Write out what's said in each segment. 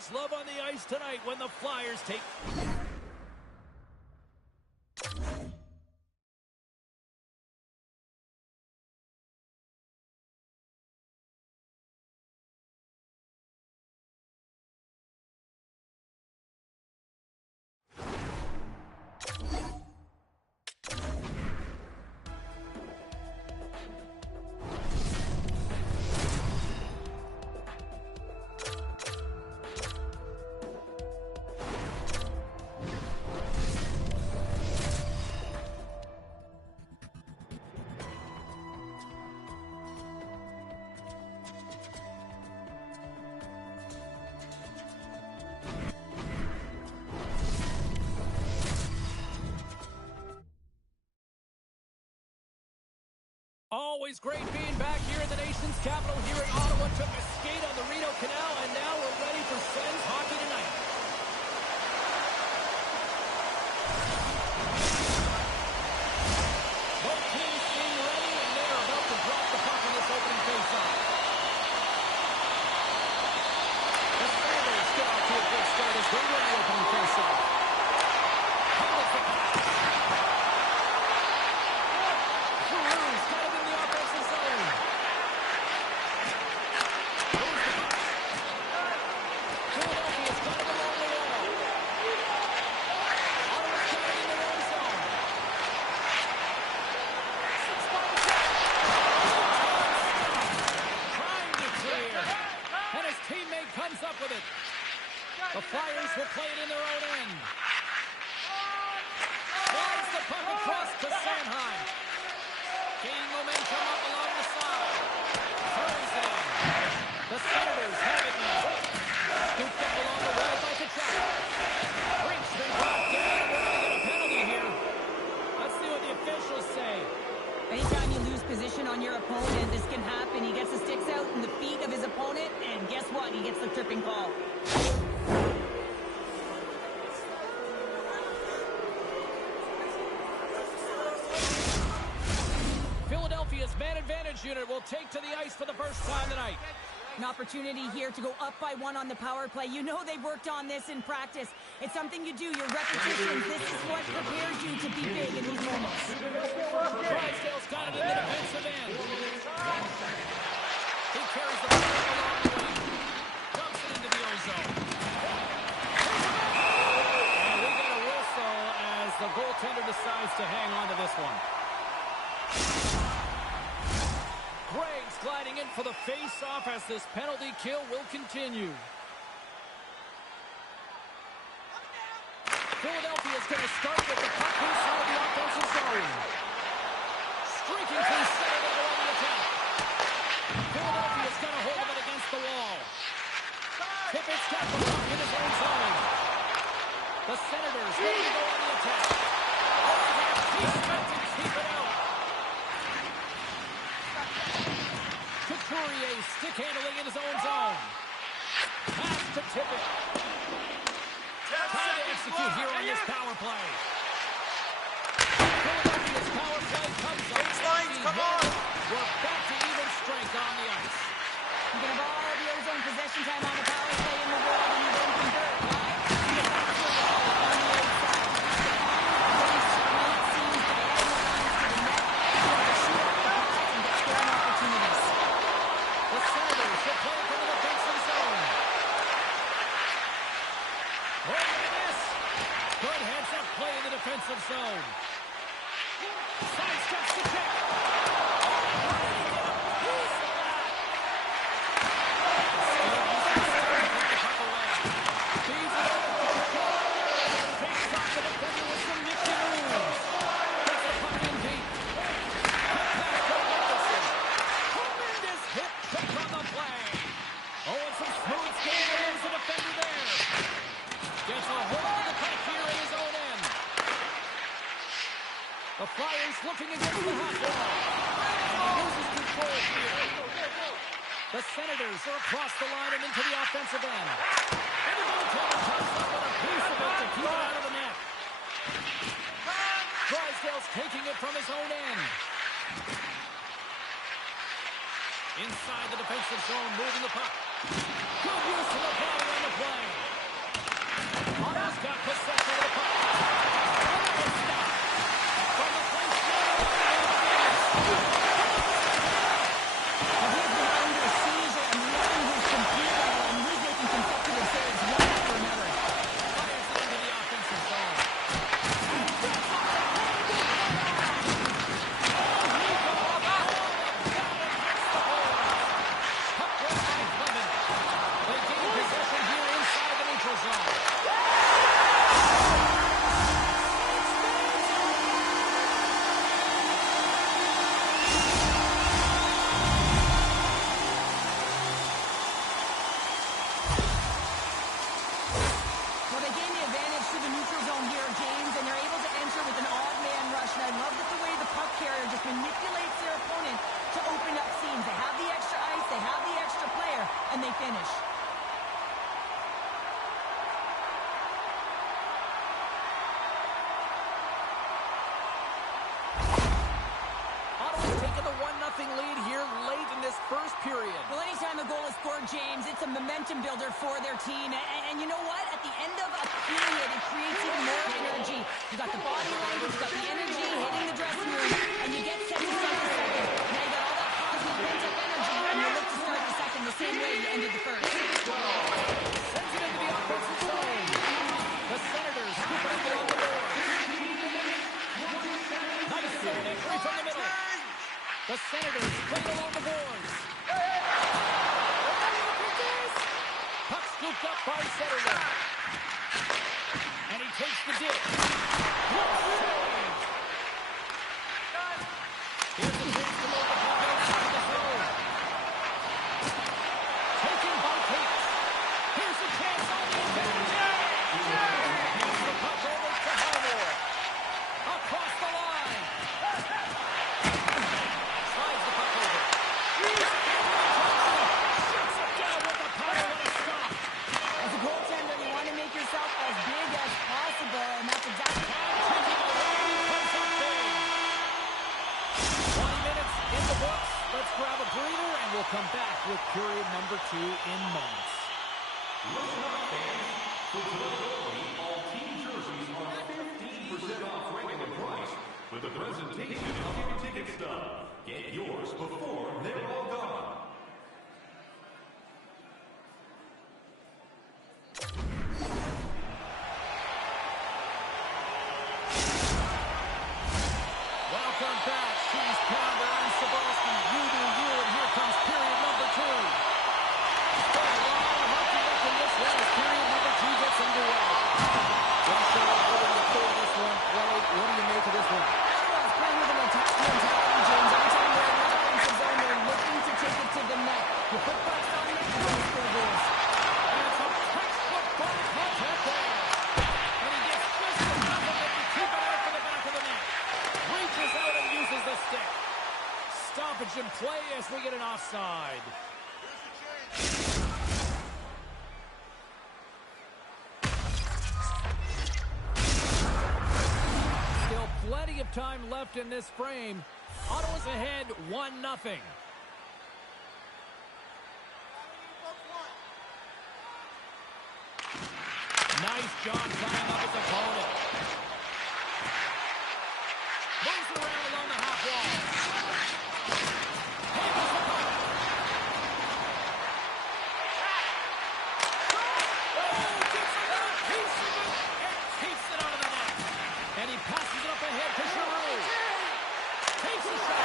much love on the ice tonight when the Flyers take... Always great being back here in the nation's capital here in Ottawa. Took a skate on the Rideau Canal, and now we're ready for Sens hockey tonight. Both teams seem ready, and they're about to drop the puck in this opening faceoff. The Senators get off to a good start as they win the opening faceoff. The Flyers will play it in their own end. Slides the puck across to Sanheim. Gaining momentum up along the side. Throws it in. The Senators have it now. Scooped up along the wall by Kachuk. Brinksman brought down. We're going to get a penalty here. Let's see what the officials say. Anytime you lose position on your opponent, this can happen. He gets the sticks out in the feet of his opponent, and guess what? He gets the tripping call. Philadelphia's man advantage unit will take to the ice for the first time tonight. An opportunity here to go up by 1 on the power play. You know they've worked on this in practice. It's something you do, your repetitions. This is what prepares you to be big in these moments. Drysdale's got it in the defensive end. He carries the puck along the wing. Dumps it into the ozone. And we get a whistle as the goaltender decides to hang on to this one. Gregg's gliding in for the face-off as this penalty kill will continue. Philadelphia's going to start with the puck inside the offensive zone. Streaking through center to go on the attack. Philadelphia's got a hold of it against the wall. Tippett's got the puck in his own zone. The Senators ready to go on the attack. He's got to keep it out. Couturier stick handling in his own zone. Pass to Tippett. Trying to execute here on this power play. Philadelphia's power play comes up. Come on! We're back to even strength on the ice. You can have all the ozone possession time on the power play in the world, and you don't convert. Why? Because that's what we're on the outside. Defensive zone. Sidesteps the kick. Feeds it over to Kachuk. Takes off the defender with some nifty moves. Gets the puck in deep. Pass to Nicholson. Tremendous hit check on the play. Oh, and some smooth skating. There's the defender there. Gets a hold of the puck here in his own end. The Flyers looking against the half wall. And he loses control here. The Senators are across the line and into the offensive end. And the goaltender comes up with a piece of it to keep it out of the net. Drysdale's taking it from his own end. Inside the defensive zone, moving the puck. Good use of the body on the play. they gain the advantage to the neutral zone here, James, and they're able to enter with an odd man rush. And I love that the way the puck carrier just manipulates their opponent to open up seams. They have the extra ice, they have the extra player, and they finish. Lead here late in this first period. Well, anytime a goal is scored, James, it's a momentum builder for their team. And you know what? At the end of a period, it creates even more energy. You got the body language, you got the energy hitting the dressing room, and you get set to start the second. Now you got all that positive pent-up energy, and you look to start the second the same way you ended the first. Sends it into the offensive zone. The Senators scoop it up along the board. Nice zone entry from the middle. The Senators play along the boards. Puck scooped up by Setterlund. And he takes the dip. What a save! Here's the chance to move the puck outside the zone. Taken by Cates. Here's a chance on the advantage. The puck over to Harmore. Across the line. Let's grab a breather, and we'll come back with period number 2 in moments. Listen up, fans. For delivery, all team jerseys are 15% off regular price with the presentation of your ticket stub. Get yours before they're all gone. Welcome back, Cheese Pounder and Sabalski. You do you, and here comes period number 2. Still a lot of hockey left in this one as period number 2 gets underway. One shot over the third of this one. Wade, what do you make of this one? It's playing with an attack mentality, James. Every time they're in the offensive zone, they're looking to take it to the net. You put pucks on it, and they score goals. And it's a textbook ball contact there. And he gets just enough of it to keep it out for the back of the net. Reaches out and uses the stick. Stoppage in play as we get an offside. Still plenty of time left in this frame. Ottawa's ahead 1-0. Nice job tying up his opponent. Moves around along the half wall. Handles the puck. Oh, gets another piece of it and keeps it out of the net. And he passes it up ahead to Giroux. Takes a shot.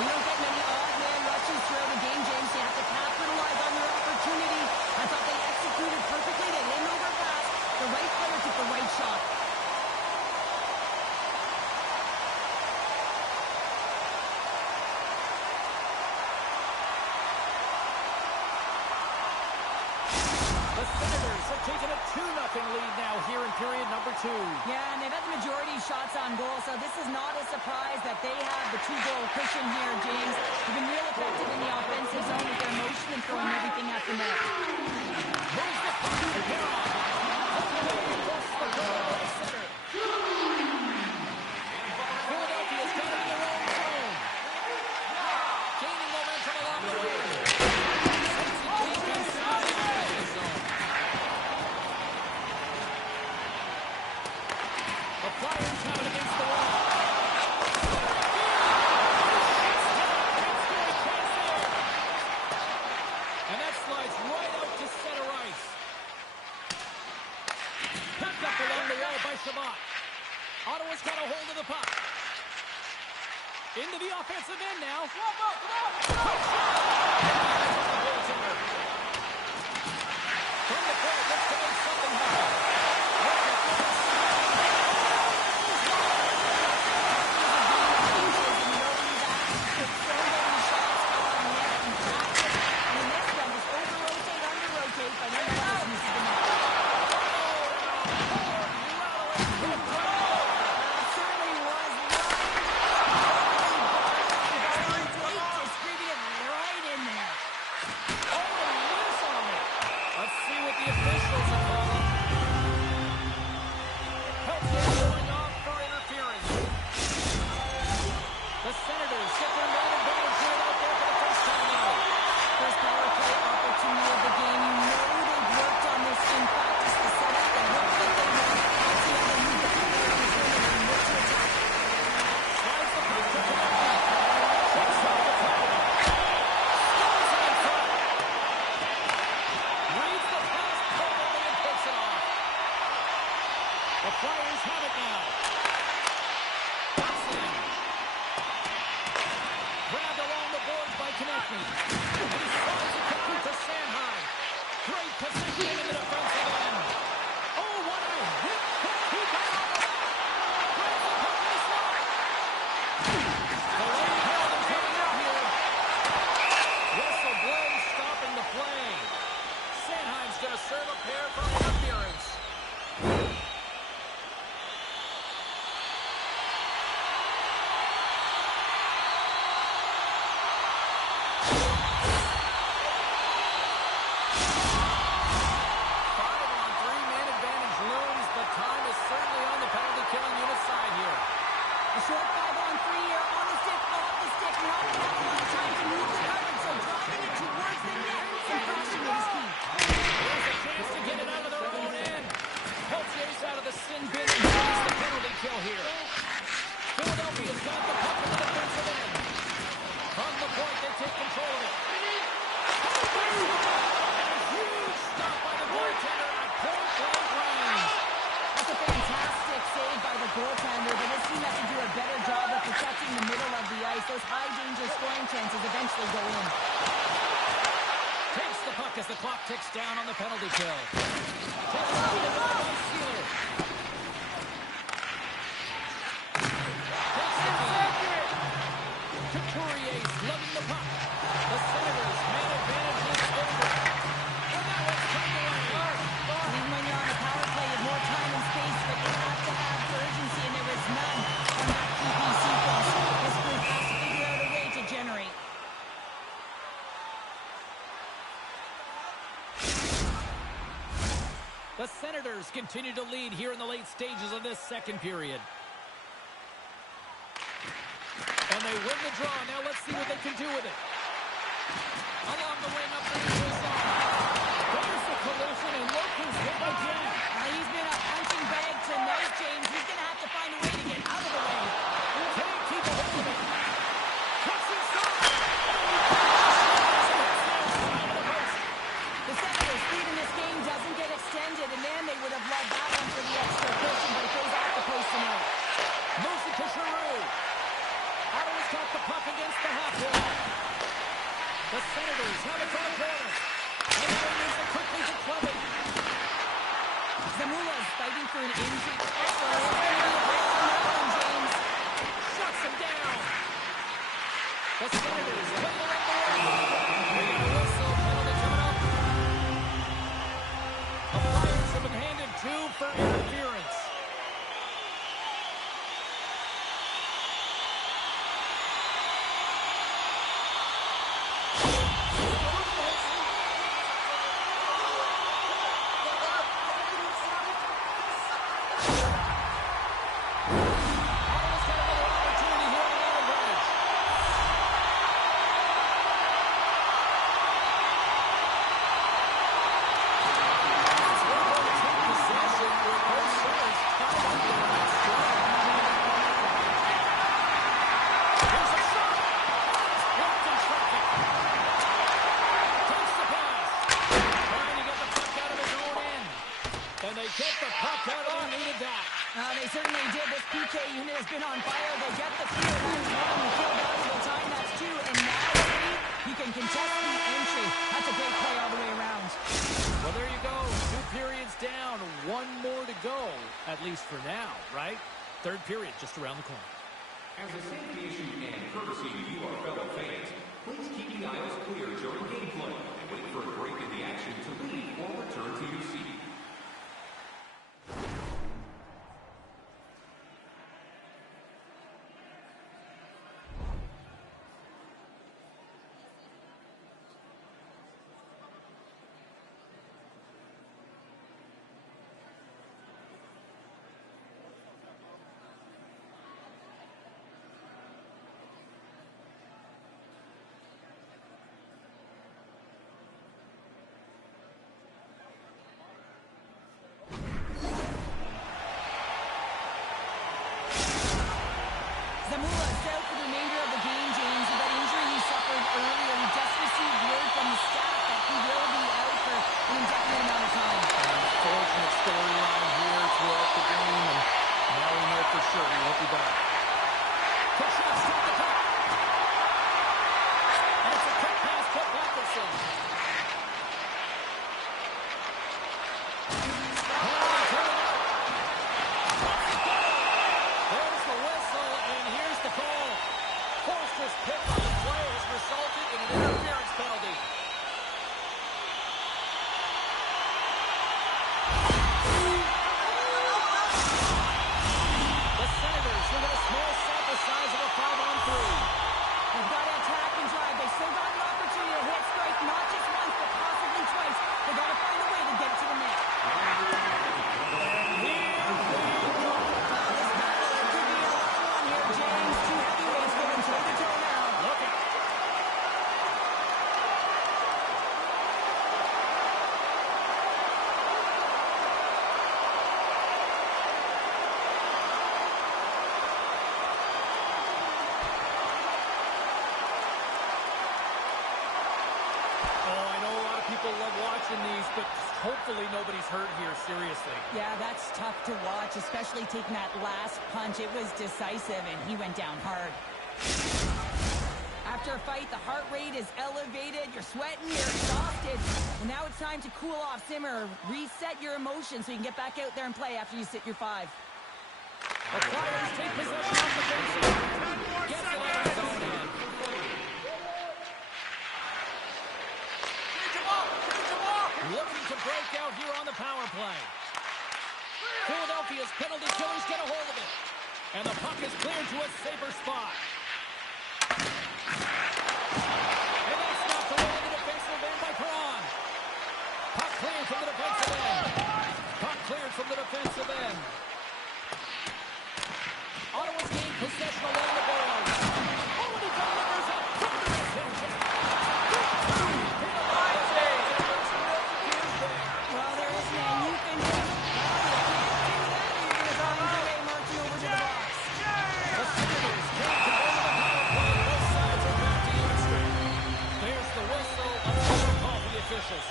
We don't get many odd man rushes throughout the game, James. You have to capitalize on your opportunity. I thought they executed perfectly. They didn't overpass. The right player took the right shot. The Senators have taken a 2-0 lead now here in period number 2. Yeah, and they've had the majority of shots on goal, so this is not a surprise that they have the 2-goal cushion here, James. They've been real effective in the offensive zone with their motion and throwing everything at the net. Moves the puck to Huron. Across the goal to the center. Philadelphia's got it in their own zone. Gaining momentum along the way. Sends it deep inside the offensive zone. The Flyers have it against the wall. And that slides right out to center ice. Picked up along the wall by Shabbat. Ottawa's got a hold of the puck. Into the offensive end now. Quick shot! From the point, let's go something happen. Flyers have it now. Hudson. Grabbed along the boards by Konechny. He slides it quickly to Sanheim. Great position in the defensive end. Oh, what a hit. He got on the back. Grabs the puck in the slot. The late penalty coming out here. Whistle blows, stopping the play. Sanheim's going to serve a pair for interference. A short 5-on-3 here, on the stick, off the stick, not having a lot of time to move the coverage, so dropping it towards the net. Some caution with his feet. There's a chance to get it out of their own end. Peltier's out of the sin bin and gets the penalty kill here. Philadelphia's got the puck in the defensive end. From the point, they take control of it. A huge stop by the goaltender at point-blank range. That's a fantastic save by the goaltender, but his team has to do a better job of protecting the middle of the ice. Those high-danger scoring chances eventually go in. Takes the puck as the clock ticks down on the penalty kill. Takes it out by Sealer. Takes the feed. Couturier slugging the puck. The Senators man advantage is over. And now it's turned away. Even when you're on a power play, you have more time and space, but you have to have urgency, and there was none on that PPC cross. This group has to figure out a way to generate. The Senators continue to lead here in the late stages of this second period. And they win the draw. Now let's see what they can do with it. Along the wing up the neutral zone. There's the collision, and look who's hit again. He's been a punching bag tonight, James. He's going to have to find a way to get out of the way. Can't keep a hold of it. Cuts inside. The Senators' lead in this game doesn't get extended, and man, they would have loved that one for the extra cushion, but it goes off the post tonight. Moves it to Giroux. Ottawa's got the puck against the half wall. The Senators have it from the corner. And they use it quickly to Clement. Zamula's fighting for an injury. Excellent. It's going to be a break from that one, James. Shuts him down. The Senators play the right way. They got a whistle penalty coming up. The Flyers have been handed two for interference. Get the puck out of there, needed that. They certainly did. This PK unit has been on fire. They get the field. That's one. The kill valuable time. That's two. And now, three. You can contest the entry. That's a great play all the way around. Well, there you go. 2 periods down. 1 more to go, at least for now, right? Third period just around the corner. As a safety issue and courtesy to you, our fellow fans, please keep the aisles clear during gameplay and wait for a break in the action to leave or return to your seat. Zamula is out for the remainder of the game, James, with that injury he suffered earlier. We just received word from the staff that he will be out for an indefinite amount of time. Unfortunate storyline here throughout the game. watching these, but hopefully nobody's hurt here, seriously. Yeah, that's tough to watch, especially taking that last punch. It was decisive, and he went down hard. After a fight, the heart rate is elevated, you're sweating, you're exhausted. And now it's time to cool off, simmer, reset your emotions so you can get back out there and play after you sit your 5. The Flyers take possession of the faceoff. Gets it out of his own end. Looking to break out here on the power play. Philadelphia's penalty killers get a hold of it. And the puck is cleared to a safer spot. And that's knocked away in the defensive end by Perron. Puck cleared from the defensive end. Puck cleared from the defensive end. Ottawa's gained possession along the boards. Oh, and he delivers a thunderous hit check. Well, there is man you can do. You're going to find your way marching over to the box. The Senators can't convert the power play. Both sides are back to even strength. There's the whistle. Let's go to call for the officials.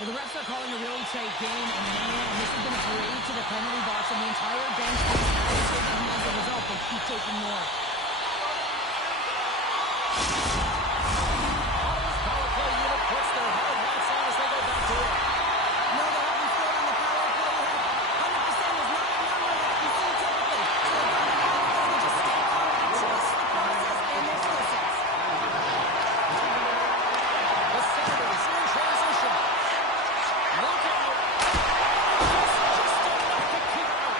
Well, the refs are calling a really tight game, and man, this has been a parade to the penalty box, and the entire bench is taking as a result. They keep taking more. Ottawa's power play unit puts their hard hats on as they go back to work. No, they haven't scored on the power play yet. 100% is not a number that you see typically. So they just stay calm, trust the process and their skill sets. The Senators in transition. Look out. This is just enough to keep out.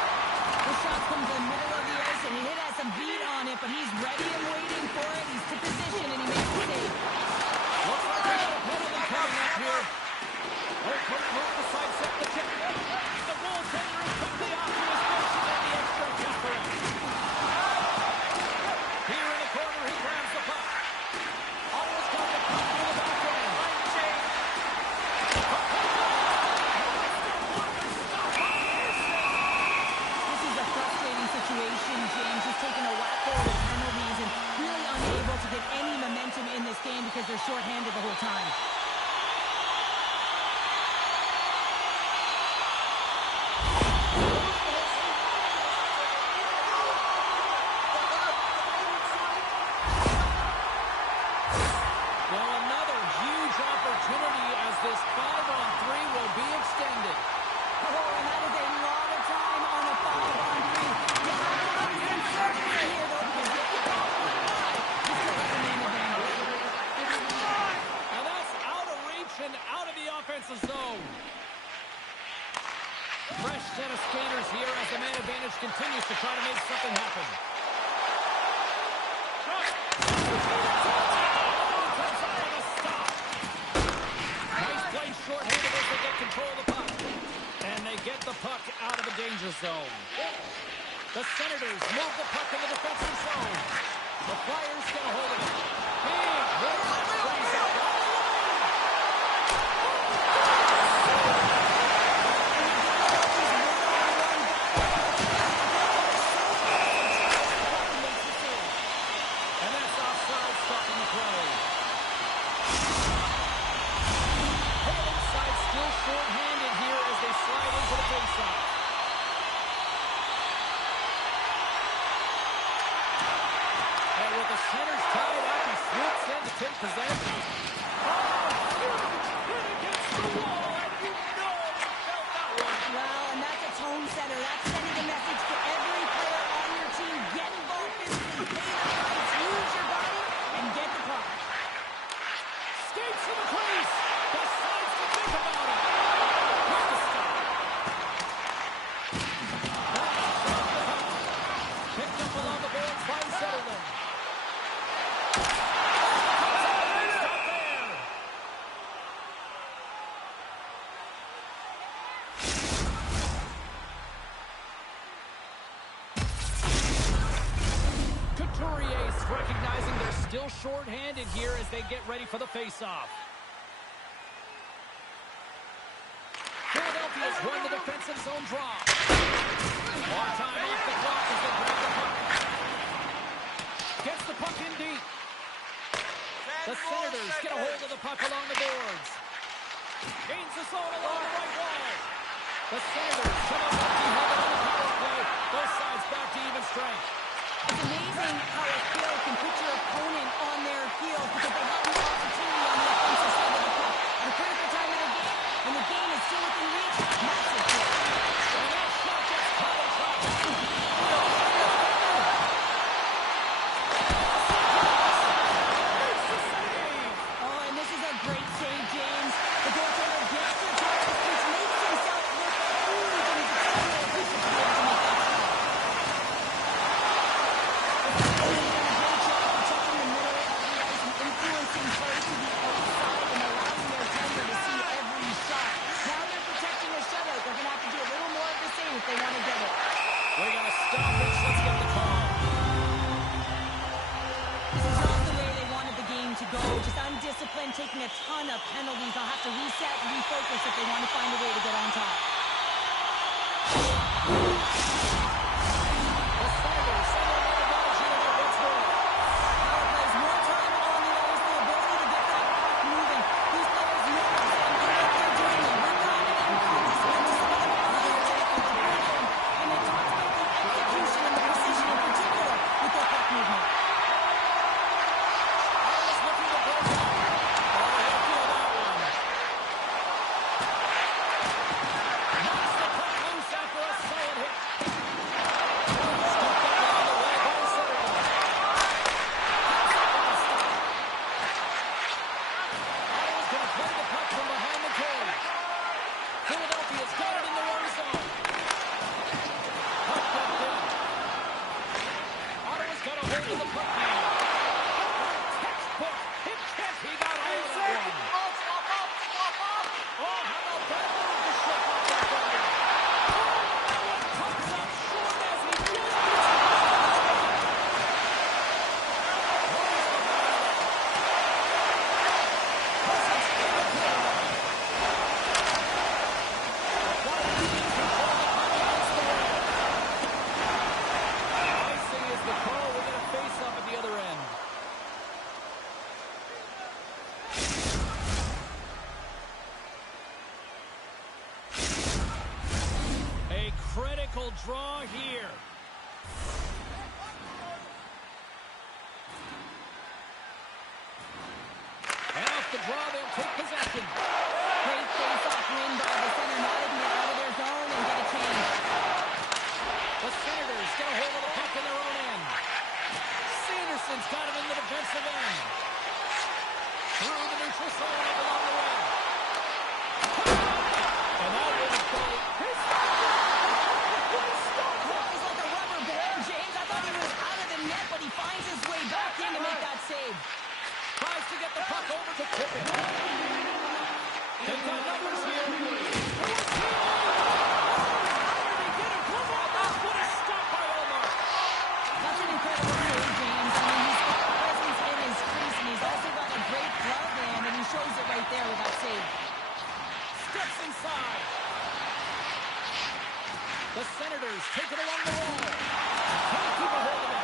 The shot comes in the middle of the ice, and he has some beat on it, but he's ready and waiting for it. He's to position, and he makes the save. Looks like they got a penalty coming up here. Oh, quick move to sidestep the kick. The goaltender is quickly off to his bench to get the extra counter out. Here in the corner, he grabs the puck. Ottawa's got the puck to the back end. This is a frustrating situation, James. He's taken a whack over the penalties and really unable to get any momentum in this game because they're shorthanded the whole time. Well, another huge opportunity as this 5-on-3 will be extended. Oh, and that is a lot of time on a 5-on-3. You have to have some certainty here, though, because if you don't put it on, you still have the main advantage. And that's out of reach and out of the offensive zone. Fresh set of skaters here as the man advantage continues to try to make something happen. Nice play short-handed as they get control of the puck. And they get the puck out of the danger zone. The Senators move the puck in the defensive zone. The Flyers get a hold of it. Big hit that brings it right and that's offside, stopping the play. Heading side still short-handed here as they slide into the faceoff. And with the centers tied up, he swoops in to take possession. Oh, huge hit against the wall, and you know he felt that one. Well, and that's a tone setter. That's sending a message to every player on your team. Get involved physically, pay the price, use your body, and get the puck. Skates to the crease. Decides to think about it. Here's the stop. Picked up along the boards by Zetterlund. Stop there. Couturier's recognizing they're still short-handed here as they get ready for the face-off. Philadelphia's won the defensive zone draw. More time off the clock as they grab the puck. Gets the puck in deep. The The Senators get a hold of the puck along the boards. Gains the zone along the right wall. The Senators come up empty-handed on the power play. Both sides back to even strength. It's amazing how a kill can put your opponent on their heels because they have the opportunity on the offensive side of the puck. At a critical time of the game, when the game is still within reach, massive kill. And that shot gets caught in traffic. Oh, and this is a great save, James. The goaltender gets the target, which makes himself look huge, and he's extremely efficient to be able to make that shot. He's done a great job protecting the middle of the ice and influencing play to the outside and allowing their tender to see every shot. Now they're protecting a shutout. They're going to have to do a little more of the same if they want to get it. We're going to stop it. Let's get the call. This is not the way they wanted the game to go. Just undisciplined, taking a ton of penalties. They'll have to reset and refocus if they want to find a way to get on top. The Senators send it on the bench unit once more. Power plays more time on the ice, the ability to get that puck moving. These players know exactly what they're doing. They work on it and discipline to some of the penalties that they have. And they talked about the execution and the precision in particular with their puck movement. Artis looking to break it. Oh, he'll feel that one. Knocks the puck loose after a solid hit. Scooped up along the way by the Senators. Comes up with a stop. Ottawa's going to play the puck from behind the cage. Philadelphia's got it in the wrong zone. Puck dumped in. Ottawa's got a hold of the puck now. Textbook. It can't. He got all of that one. Oh, how about that move to shake off that thunder? Comes up short as he goes. Icing is the call. We're going to face off at the other end. A critical draw here. And off the draw, they'll take possession. Great face-off win by the center, not able to get out of their zone and get a change. The Senators get a hold of the puck in their own end. Sanderson's got it in the defensive end. Through the neutral zone up along the wing. And that will go. Close like a rubber band, James. I thought he was out of the net, but he finds his way back in to make that save. Tries to get the puck over to Tippett. They've got numbers here. What a stop by Omar. That's an incredible save, James. I mean, he's got presence in his crease, and he's also got a great glove hand, and he shows it right there with that save. Steps inside. The Senators take it along the wall. Can't keep a hold of it.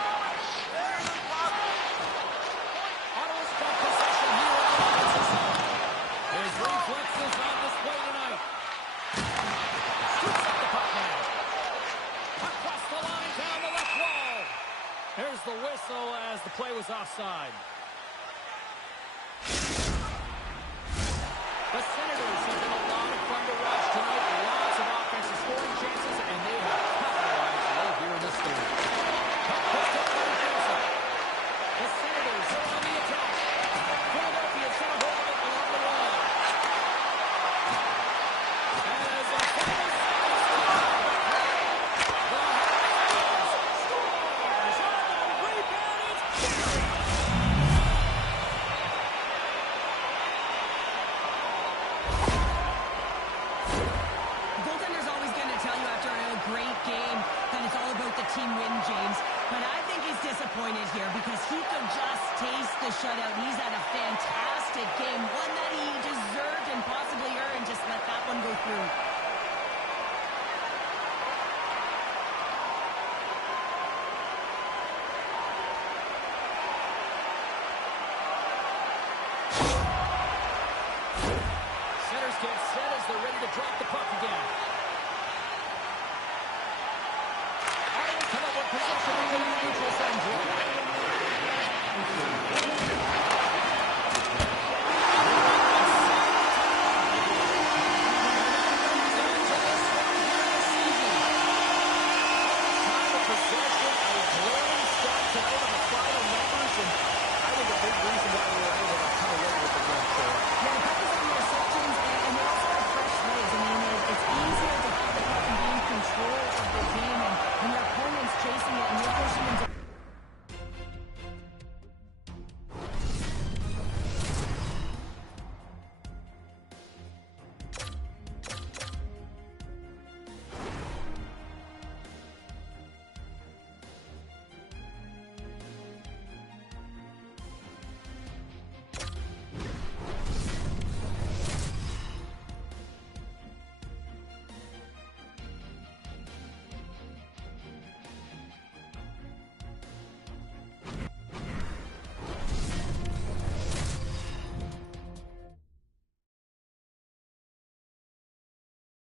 Ottawa's got possession here on the offensive zone. His reflexes on display tonight. Scoops up the puck now. Across the line, down the left wall. There's the whistle as the play was offside. The Senators have been a lot of fun to watch tonight. Lots of offensive scoring chances, and they have capitalized right here in this game. Puck pushed up by Joseph. The Senators are on the attack. Philadelphia's got a hold of it along the wall. As a final second scores on the rebound. It's Barry. possession into the neutral zone draw.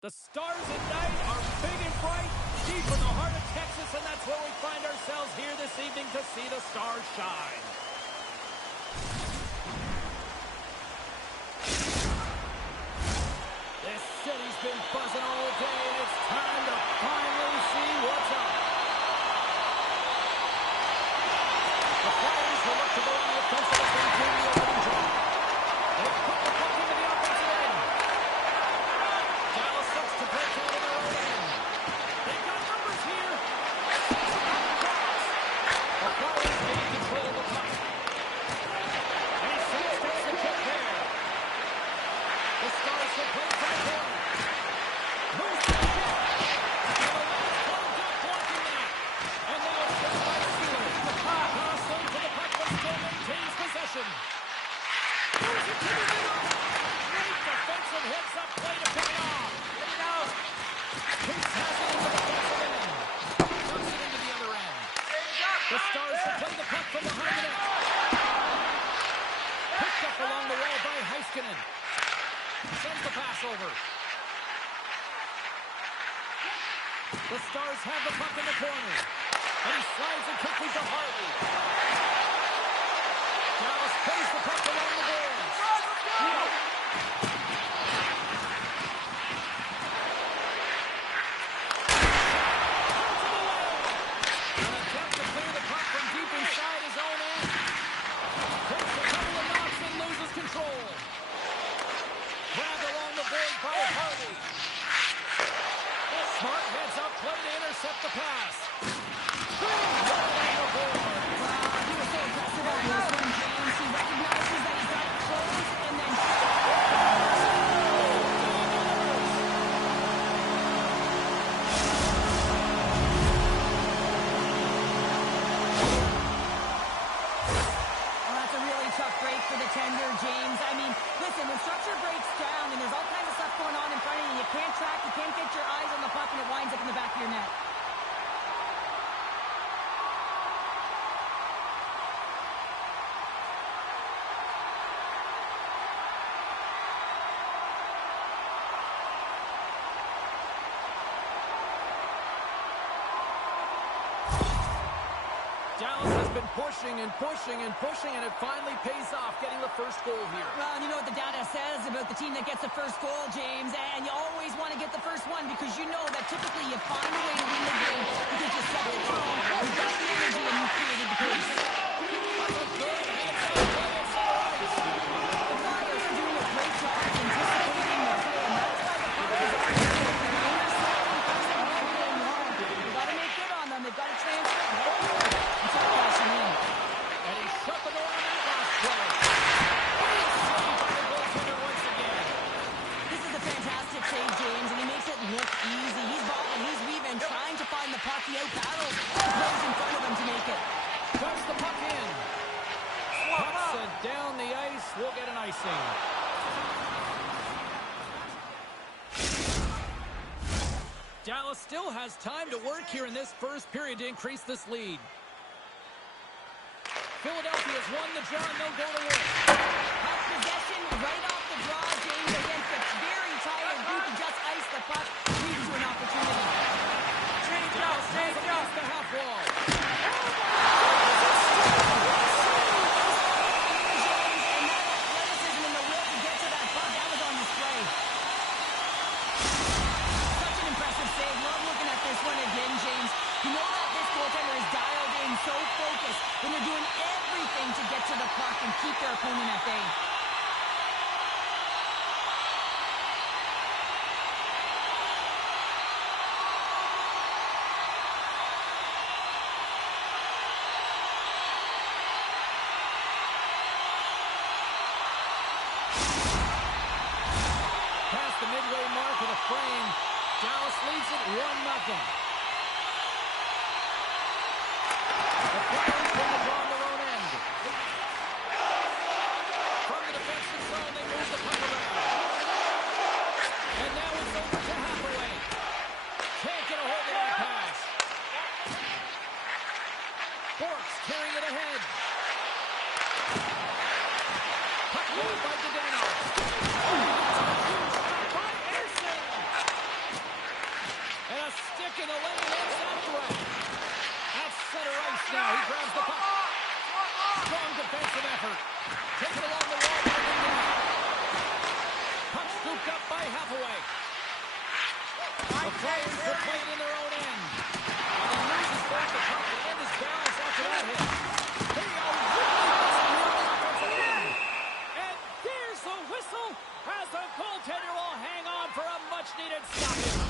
The stars at night are big and bright, deep in the heart of Texas, and that's where we find ourselves here this evening to see the stars shine. This city's been buzzing all day, and it's time to finally see what's up. The Flyers will look to go on the offensive as they do the opening draw. They put the puck into the offensive end. Dallas looks to break out in their own end. They've got numbers here. The Flyers gain control of the puck. And he takes the kick there. The Stars will play from the corner. Moves to the kick. And the Lions closed up blocking that. And now it's just by Steeler. The puck crossing to the puck, but still maintains possession. Moves it to the middle. Great defensive hits up play to pick it off. Get it out. Keeps passing into the defensive end. Dumps it into the other end. The Stars will play the puck from behind the net. Picked up along the wall by Heiskanen. Sends the pass over. The Stars have the puck in the corner. And he slides it quickly to Hartley. Dallas plays the puck along the boards. An attempt to clear the puck from deep inside his own end. Takes a couple of knocks and loses control. Grabbed along the board by Hartley. Smart heads up play to intercept the pass. Along the board. He was so impressive on this one, James. He recognizes that he's got it closed and then... Well, that's a really tough break for the tender, James. I mean, listen, when structure breaks down and there's all kinds of stuff going on in front of you, you can't track, you can't get your eyes on the puck, and it winds up in the back of your net. Dallas has been pushing and pushing and pushing, and it finally pays off getting the first goal here. Well, and you know what the data says about the team that gets the first goal, James, and you always want to get the first one because you know that typically you find a way to win the game because you set the tone, you got the energy, and you created the pace. The Flyers are doing a great job anticipating the play, and that's why the puck is on the field. They're intercepting, passing, and going long. They've got to make good on them. They've got to transfer and head forward and start crashing in. And he shut the door on that last play. He's saved by the goaltender once again. This is a fantastic save, James, and he makes it look easy. He's bobbing, he's weaving, trying to find the puck. He out-battles those in front of him to make it. Cuts the puck in. Pucks it down the ice. We'll get an icing. Dallas still has time to work here in this first period to increase this lead. Philadelphia's won the draw, and they'll go to work. Puck possession right off the draw, James, against a very tired group who just iced the puck, leads to an opportunity. Dallas has it against the half wall. it 1-0. The Flyers bring the draw on their own end. From the defensive zone, they move the puck around. And now it's over to Hathaway. Can't get a hold of that pass. Bork's carrying it ahead. Puck won by Zdeno. By Ersson. And a stick in the lane ends that threat. At center ice now. He grabs the puck. Strong defensive effort. Taken along the wall by Zdeno. Puck scooped up by Hathaway. The Flyers will play it in their own end. And he loses back the puck to end his balance after that hit. They are really missing here on the offensive end. And there's the whistle as the goaltender will hang on for a much-needed stoppage.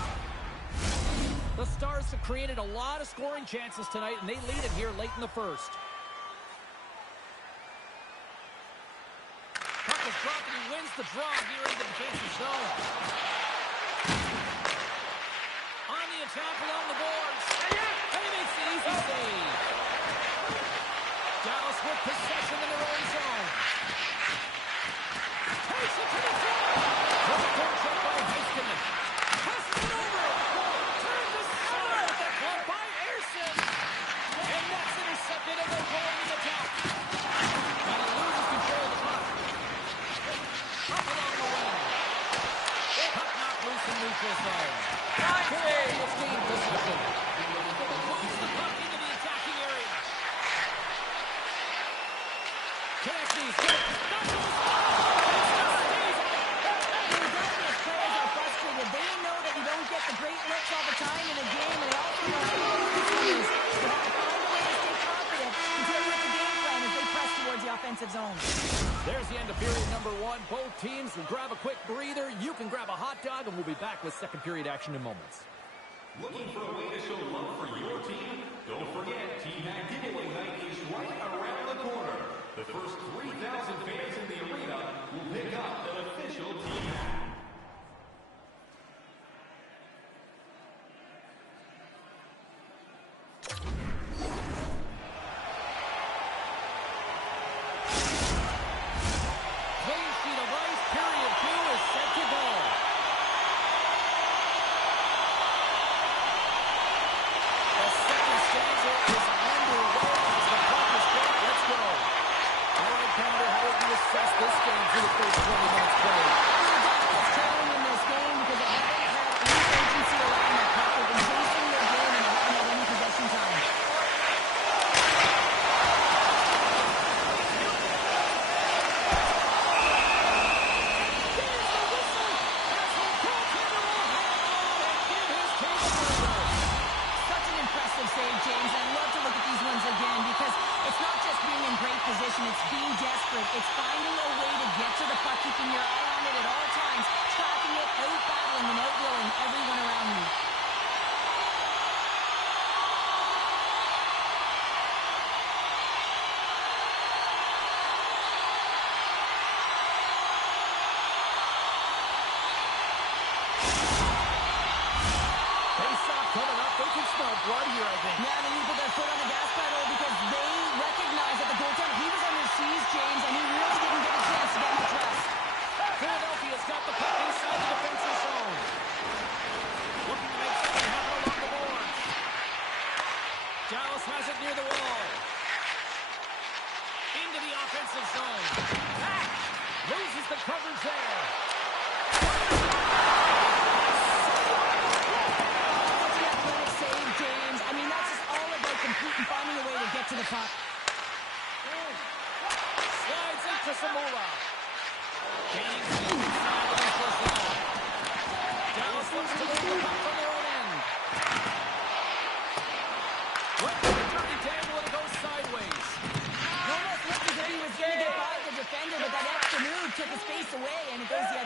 The Stars have created a lot of scoring chances tonight, and they lead it here late in the first. Puck is dropped, and he wins the draw here in the defensive zone. On the attack along the boards. And he makes the easy save. Dallas with possession in their own zone. Takes it to the front. Well check by Heiskanen. Passes it over. Turns the center with the club by Ersson. And that's intercepted and they're going in attack. And he loses control of the puck. Up along the wing. Puck knocked loose in neutral zone. Philadelphia's gained possession. Moves the puck into the attacking area. Cassidy's got players are frustrated. They know that you don't get the great looks all the time in a game, and they also know how important this is. They have to find a way to stay confident, continue with the game plan as they press towards the offensive zone. There's the end of period number 1. Both teams will grab a quick breather. You can grab a hot dog, and we'll be back with second period action in moments. Looking for a way to show love for your team? Don't forget, Team Hack Giveaway Night is right around the corner. The first 3,000 fans in the arena will pick up an official Team Hack. Clean sheet of ice, period 2 is set to go. The second stanza is underway as the puck is dropped. Let's go. All right, Pounder, how would you assess this game through the first 20 minutes played? It's trailing in this game because they haven't had any urgency around that puck. They've been chasing their game and they haven't had any possession time. Such an impressive save, James. I love to look at these ones again because it's not just being in great position, it's being desperate. It's finding a way to get to the puck, keeping your eye on it at all times, tracking it, out-battling and out-willing everyone around you. Face-off coming up. They can smell blood here, I think. Yeah, they need to put their foot on the gas pedal because they recognize that the goaltender, he was under siege, James, and he really didn't get a chance to get much rest. Philadelphia's got the puck inside the defensive zone. Looking to make something happen along the boards. Dallas has it near the wall. Into the offensive zone. Back. Loses the coverage there. Such an athletic save, James. I mean, that's just all about completing, finding a way to get to the puck. Slides into Samula. Gaining speed inside the neutral zone. Dallas looks to move the puck from their own end. Went for the dirty dangle and it goes sideways. Almost looked as if he was going to get by the defender, but that extra move took his space away, and it goes the other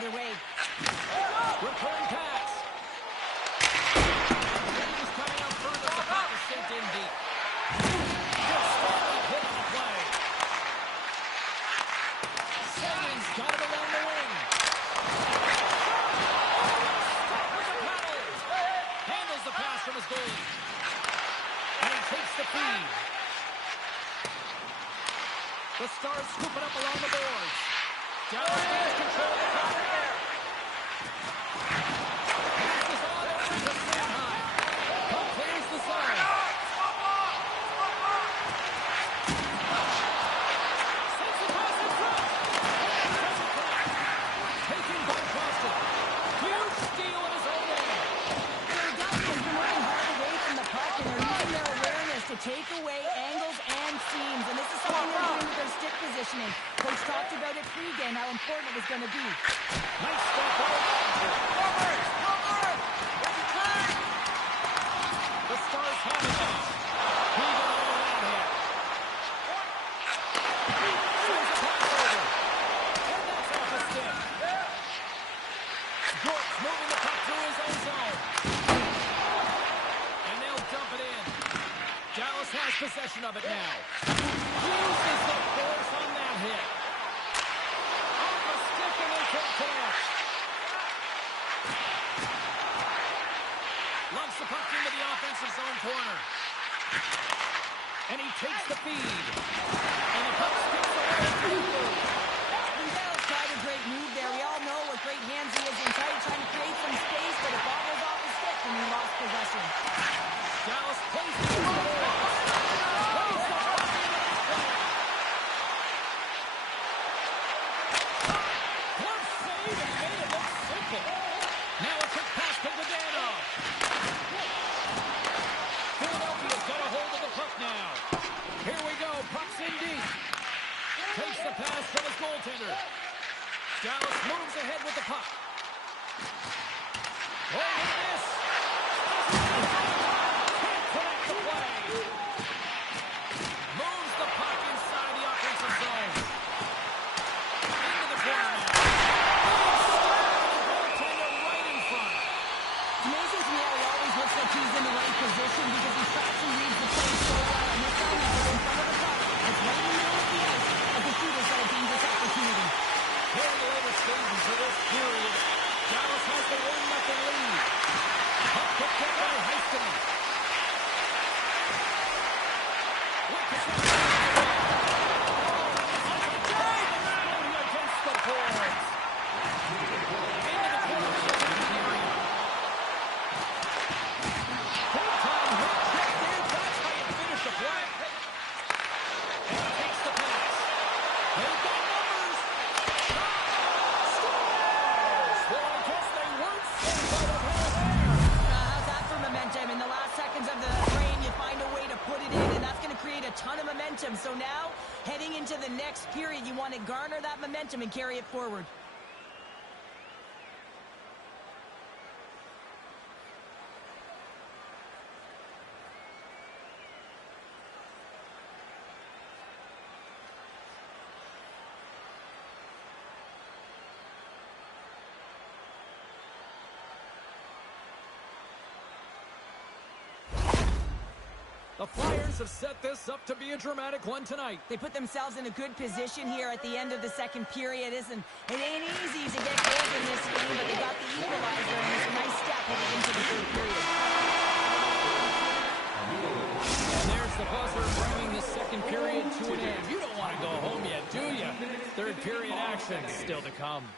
Here's the pass from his goalie. And he takes the feed. The Stars scoop it up along the boards. Dallas gains control of the puck. Pass is on over to Sanheim. Puck clears the zone. Sends the pass in front. Doesn't connect. Taken by Boston. Huge steal in his own end. Philadelphia has been working hard away from the puck, and they're using their awareness to take away angles and seams. And this is something they're doing with their stick positioning. Coach talked about it pregame, how important it was going to be. Nice step forward. The Stars have it now. Heaving all around here. Sends a pass over. And that's off a stick. York's moving the puck through his own zone. And they'll dump it in. Dallas has possession of it now. Uses the force on that hit. Off a stick and they can't connect. Lugs the puck into the offensive zone corner. And he takes the feed. And the puck skips away to the blue. Dallas tried a great move there. We all know what great hands he is in tight, trying to create some space, but it bobbles off his stick when he lost possession. Dallas plays it into the boards. Plays the puck into the net. Glove save and made it look simple. Now a quick pass to Dadano. Philadelphia's got a hold of the puck now. Here we go. Puck's in deep. Takes the pass from his goaltender. Dallas moves ahead with the puck. Oh, look at this. Can't connect the play. Moves the puck inside the offensive zone. Into the corner now. Goaltender right in front. It's amazing to me how he always looks like he's in the right position because he tracks and reads the play so well. And this time he's in front of the puck. It's right in the middle of the ice. As the shooters got a dangerous opportunity. Here in the later stages of this period, Dallas has the 1-0 lead. Puck picked up by Hastings. With the second. Against the boards. Into the corner of the area. Big time hook check there. That's how you finish a play. And takes the pass. They've got numbers. Scores! Well, I guess they weren't safe by the hell there. How's that for momentum? In the last seconds of the frame, you find a way to put it in, and that's going to create a ton of momentum. So now, heading into the next period, you want to garner that momentum and carry it forward. The Flyers have set this up to be a dramatic one tonight. They put themselves in a good position here at the end of the second period. It ain't easy to get goals in this game, but they got the equalizer, and it's a nice step heading into the third period. And there's the buzzer bringing the second period to an end. You don't want to go home yet, do you? Third period action still to come.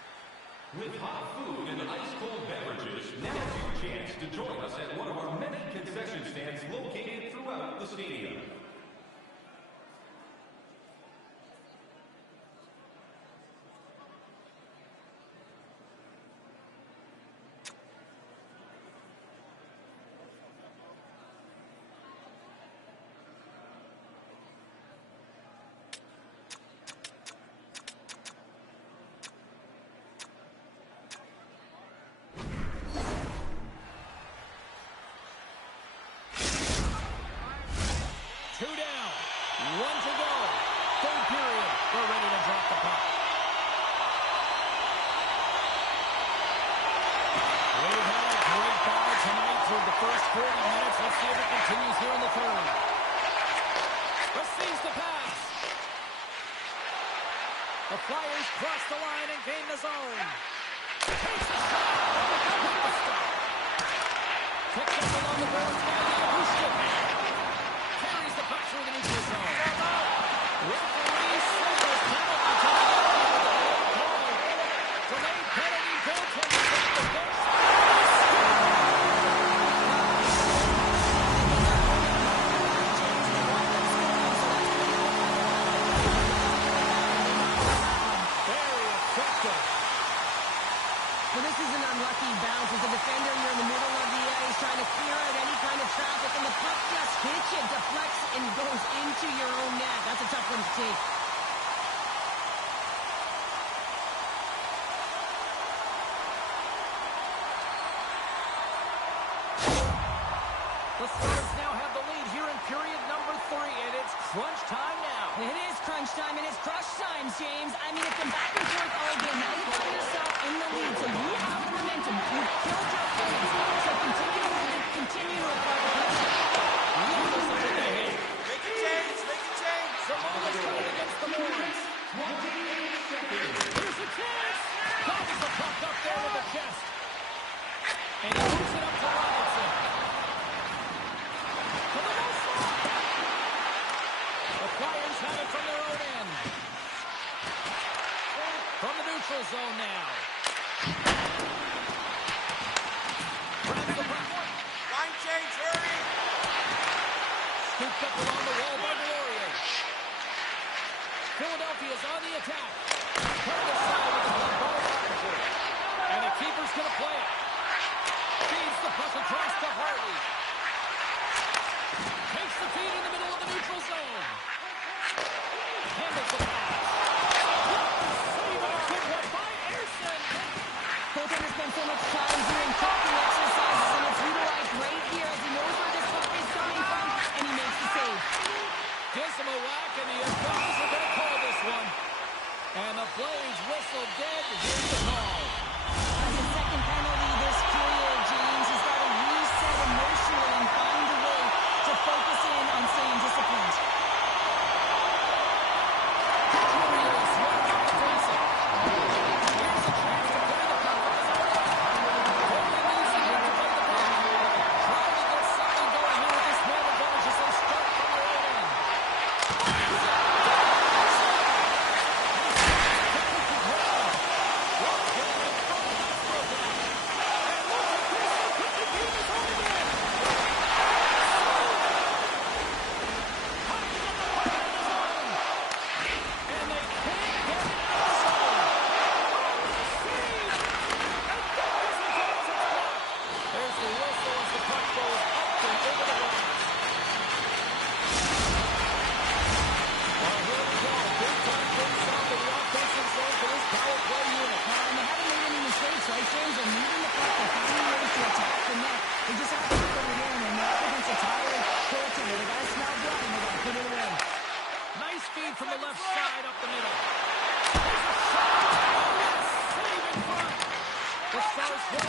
With hot food and ice-cold beverages, now's your chance to join us at one of our many concession stands located throughout the stadium. Two down, one to go. Third period, they're ready to drop the puck. We've had a great battle tonight through the first 40 minutes. Let's see if it continues here in the third. Receives the pass. The Flyers cross the line and gain the zone. Takes the shot. Picked up along the boards by Yahushkin. Carries the puck through the neutral zone. Referee signals penalty coming up here with a late call. Delayed penalty, goaltender off the bench. Very effective. Well, this is an unlucky bounce. As a defender, you're in the middle of the ice trying to clear out any kind of traffic, and the puck just hits you, deflects, and goes into your own net. That's a tough one to take. The Stars now have the lead here in period number 3, and it's crunch time now. It is crunch time, and it's crush time, James. I mean, it's been back and forth all game. Now you find yourself in the lead, so you have the momentum. You've killed your opponents, so continue to win, continue to apply the pressure. Levels it in the head. Make a change, make a change. Samoa's coming against the boards. Here's a chance. Gobbles the puck up there with the chest. And he moves it up to Robinson. To the no slot. The Flyers have it from their own end. From the neutral zone now. Grabs the puck. Line change, hurry. Scooped up along the wall by Gloria. Philadelphia's on the attack. Turned aside with the glove ball Hartford. And the keeper's going to play it. Feeds the puck across to Hartley. Takes the feed in the middle of the neutral zone. Handles the pass. Save on a good one by Ersson. Goaltender spends so much time doing coping exercises, and it's utilized right here as he knows where this puck is coming from, and he makes the save. Gives him a whack, and the officials are going to call this one. And the Blades whistle dead. Here's the call. That's the second penalty this period, James. He's got to reset emotionally and find a way to focus in on staying disciplined. Curious, what about the facing? Here's a chance to play the puck from his own end. Totally needs to get to play the puck. Trying to get something going here with this man advantage as they start from their own end. There's the whistle as the puck goes up and over the line. Well, here we go. Big time face off in the offensive zone for this power play unit. And they haven't made any mistakes, right, James? They're moving the puck, they're finding ways to attack the net. They just have to put it in, and they're up against a tired goaltender. They got to smell blood, and they got to put it away. Nice feed from the left side up the middle. There's a shot. Save in front. The Stars win.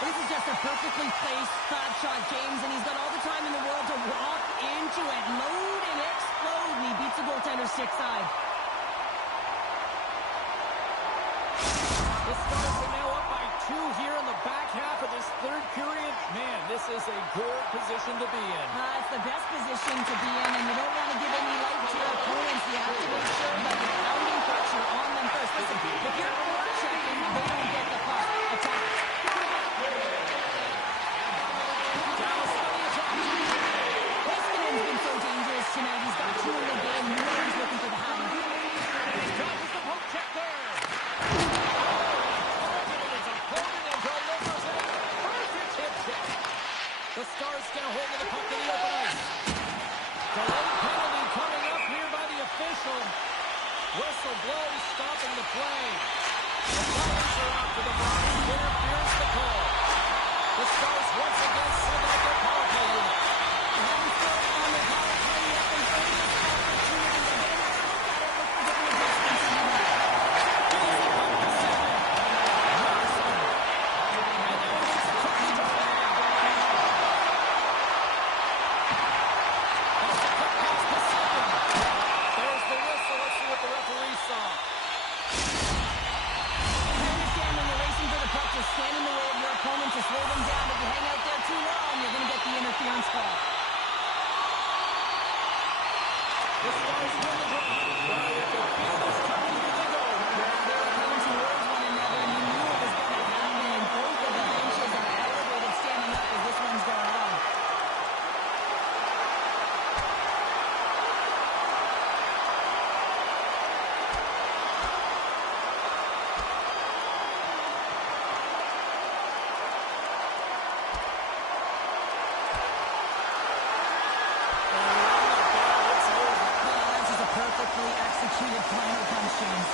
This is just a perfectly placed slap shot, James, and he's got all the time in the world to walk into it, load and explode, and he beats the goaltender stick side. The Stars are now up by 2 here in the back half of this third period. Man, this is a good position to be in. It's the best position to be in, and you don't want to give any life to your opponents. You have to make sure that you're pounding pressure on them first. Listen, if you're forechecking, they don't get the puck. Attack. Dallas on the attack. Koskinen been so dangerous tonight. He's got 2 in the game. You know he's looking for the hound. Tries the poke check there. Targeted his opponent and delivers it. Perfect hip check. The Stars get a hold of the puck in the open ice. Delayed penalty coming up here by the official. Whistle blows, stopping the play. The Flyers are out to the box. Interference the call. The Stars once again send out their power play unit. They haven't scored on their power play yet. They bring this opportunity. They're going to look at it, look for different adjustments to be made. Gives the puck to center. Larson. And now it's across the line. That's the puck The Stars win the draw. Well, with the biggest time they go. They were coming towards one another, and you knew it was going to happen. And both of the benches are elevated, standing up as this one's going on. Perfectly executed final punch, James.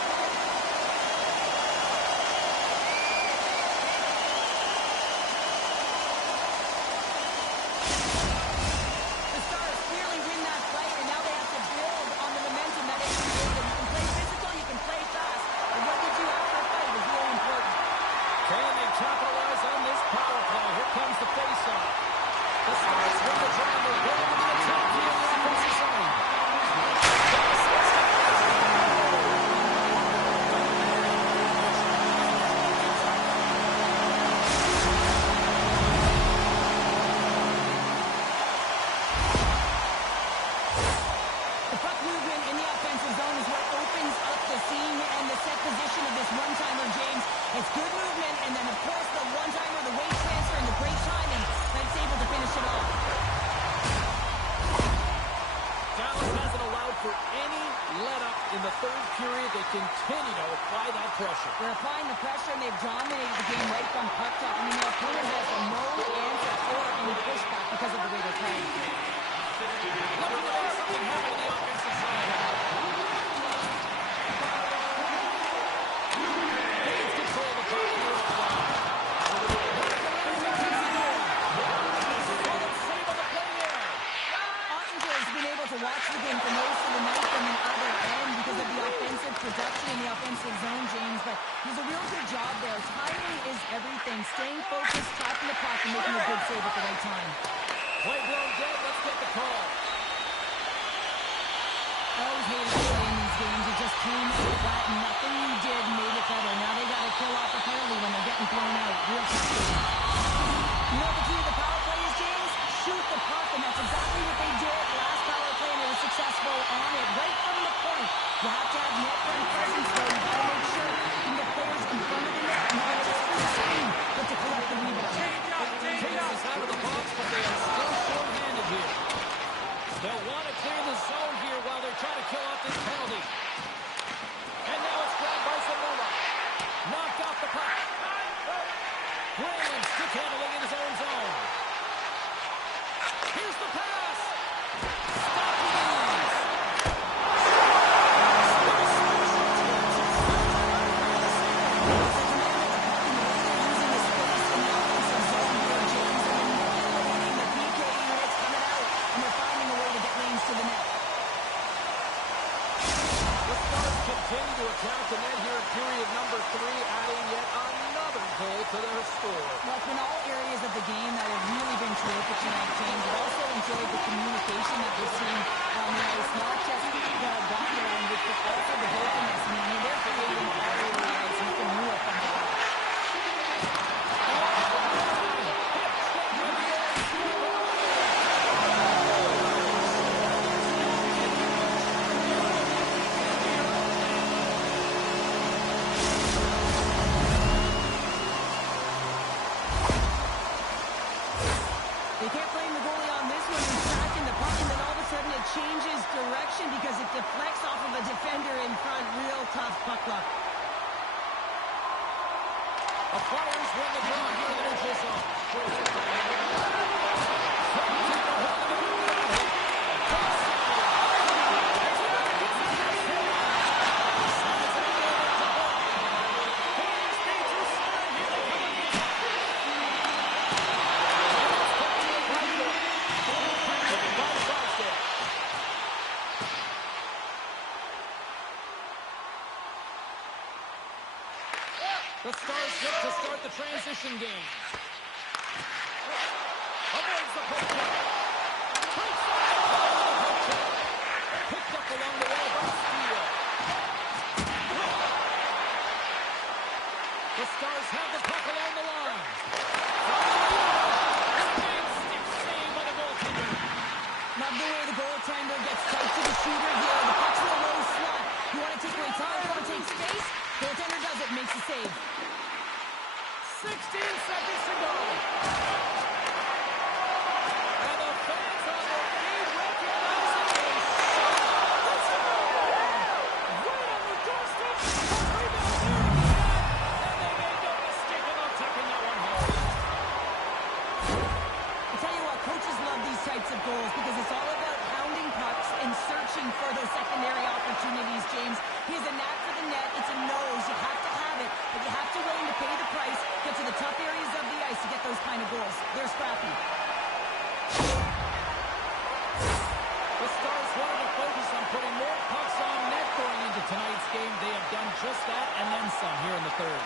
The Stars clearly win that fight, and now they have to build on the momentum that they created. You can play physical, you can play fast, but what you do after a fight is really important. Can they capitalize on this power play? Here comes the face-off. The Stars win the draw. They're going to the attack here in the offensive zone. It's good movement, and then, of course, the one-timer, the weight transfer, and the great timing that's able to finish it off. Dallas hasn't allowed for any let-up in the third period. They continue to apply that pressure. They're applying the pressure, and they've dominated the game right from puck top. I mean, their opponent has no answer or any pushback because of the way they're playing. Looking to make something happen on the offensive side. Gains control of the puck here on the line. Solid save on the play there. Ottinger has been able to watch the game for most of the night from the other end because of the offensive production in the offensive zone, James, but he's a real good job there. Timing is everything. Staying focused, tracking the puck, and making a good save at the right time. Play blown dead. Let's get the call. I always hated to play in these games. It just came out flat, and nothing you did made it better. Now they got to kill off a penalty when they're getting thrown out. Real tough game. You know what the key to the power play is, James? Shoot the puck, and that's exactly what they did last power play, and they were successful on it. Right from the point. You have to have net front presence, though. You got to make sure you can get players in front of the net, not just for the speed, but to collect the rebound. Takes out of the box, but they are still short-handed here. They'll want to clear the zone here while they're trying to kill off this penalty. And now it's grabbed by Zamora. Knocked off the puck. Brilliant stick handling in his own zone. Here's the pass. Stop the ease. Continue to attack the net here in period number 3, adding yet another goal to their score. Well, it's been all areas of the game that have really been terrific tonight, James. I've also enjoyed the communication that we're seeing on the ice, not just the body language, but also the vocalness. I mean, they're creating all over the ice, and you can move from the back. They can't blame the goalie on this one. He's tracking the puck, and then all of a sudden it changes direction because it deflects off of a defender in front. Real tough puck luck. The Flyers win the draw here in the neutral zone. The Stars look to start the transition game. Avoids the poke check. Takes the poke check. Picked up along the way by Steele. The Stars have the puck along the line. Big stick save by the goaltender. Love the way the goaltender gets tight to the shooter. save. 16 seconds to go. And the fans on their feet recognizing a shot. It's a goal! Right on the doorstep. Rebound near the net. And they made no mistake about taking that one home. I tell you what, coaches love these types of goals because it's all about pounding pucks and searching for those secondary opportunities, James. He has a knack for the net. It's a nose. You have to have it, but you have to willing to pay the price, get to the tough areas of the ice to get those kind of goals. They're scrappy. The Stars wanted to focus on putting more pucks on net going into tonight's game. They have done just that and then some here in the third.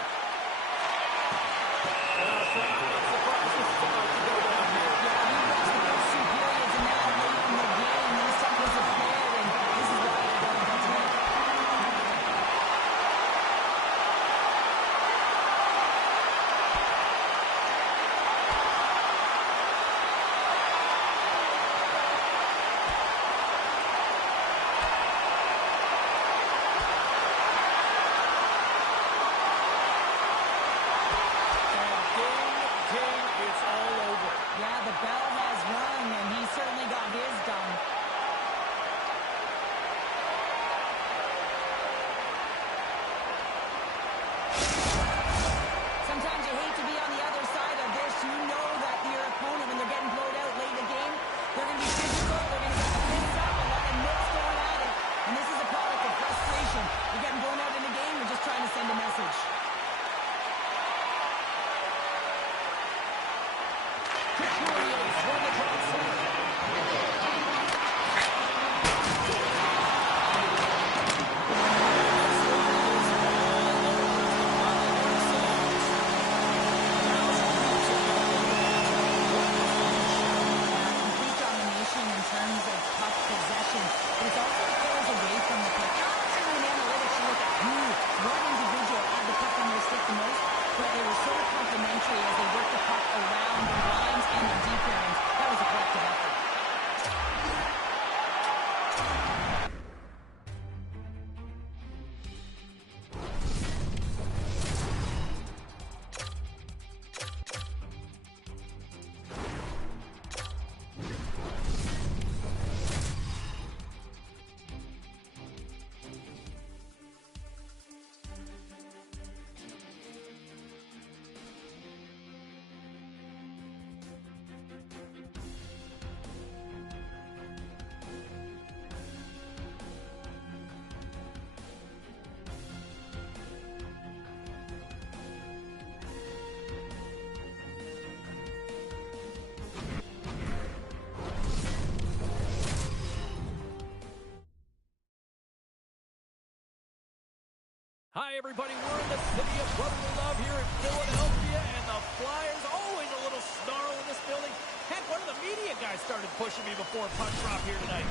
Hi, everybody. We're in the city of brotherly love here in Philadelphia, and the Flyers, always a little snarl in this building. Heck, one of the media guys started pushing me before puck drop here tonight.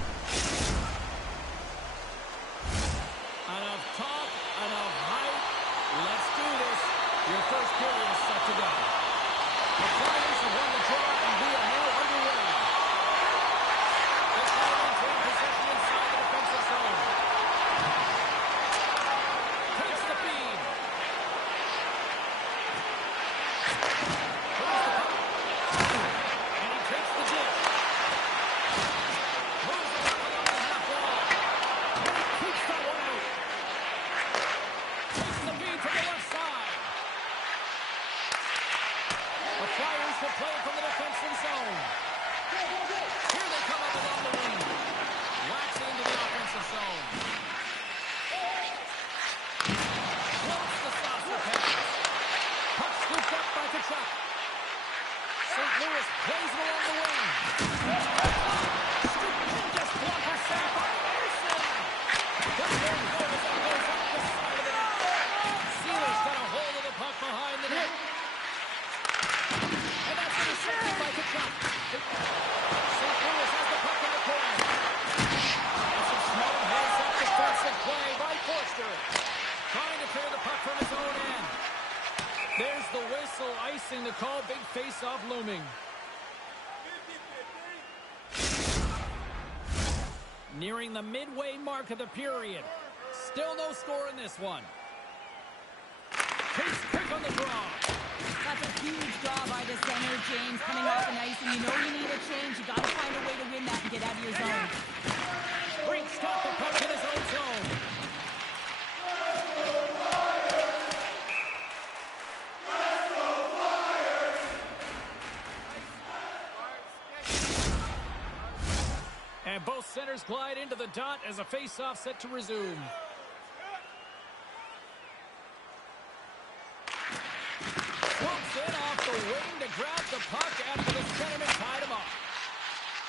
Enough talk, enough hype. Let's do this. Your first period is set to go. The Flyers have won the draw, and we are now underway. The Flyers maintain possession inside the defensive zone. Takes the feed. Throws the puck. And he takes the dish. Moves the puck along the half wall. And he keeps that one out. Takes the feed from the left side. The Flyers will play from the defensive zone. Here they come up along the wing. Waxing into the offensive zone. Floats the saucer pass. Puck scooped up by Kachuk. St. Louis plays it along the wing. Stupendous blocker set by Anderson. Good game there as that goes up the side of the net. Sealer's got a hold of the puck behind the net. And that's intercepted by Kachuk. St. Louis has the puck in the corner. That's a small heads-up defensive play by Forster. Trying to clear the puck from his own end. There's the whistle, icing the call. Big face-off looming. Nearing the midway mark of the period. Still no score in this one. Takes on the draw. That's a huge draw by the center, James, coming off an ice, and you know you need a change. You got to find a way to win that and get out of your zone. Freak's got the puck in his own zone. And both centers glide into the dot as a face-off set to resume. Swoops in off the wing to grab the puck after the centerman tied him up.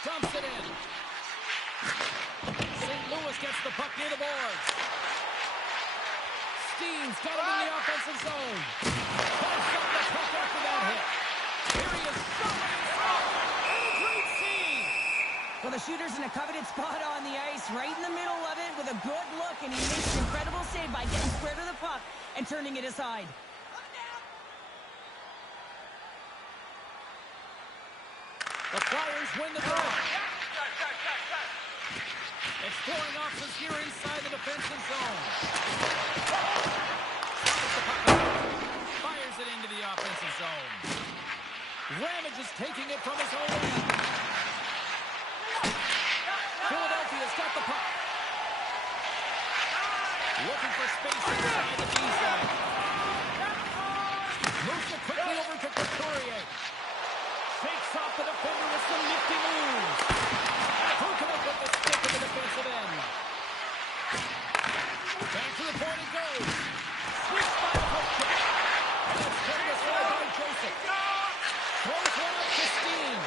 Dumps it in. St. Louis gets the puck near the boards. Steen's got it in the offensive zone. Pulls up the puck after that hit. Here he is shot inside. And a great save. Well, the shooter's in a coveted spot on the ice, right in the middle of it with a good look, and he makes an incredible save by getting square to the puck and turning it aside. The Flyers win the draw. Exploring options here inside the defensive zone. Fires it into the offensive zone. Ramage is taking it from his own end. Philadelphia's got the puck. Looking for space inside the D zone. Moves it quickly over to Couturier. Shakes off the defender with some nifty moves. Hooking up with the stick of the defensive end. Back to the point it goes. Switched by the hook kick. And it's put aside by Joseph. Throws one up to Steen.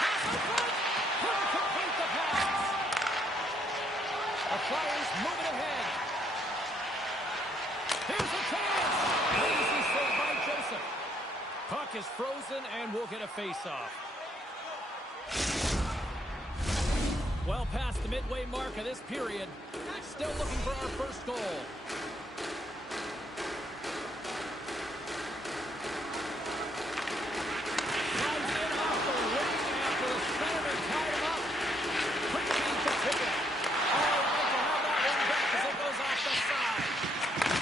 Pass in front. Couldn't complete the pass. The Flyers moving ahead. Here's a chance. Easy save by Joseph. Puck is frozen, and we'll get a face-off. Well past the midway mark of this period. Still looking for our first goal. Slides in off the wing after the center tied him up. Quick feed to Tippett. Oh, I'd like to have that one back as it goes off the side.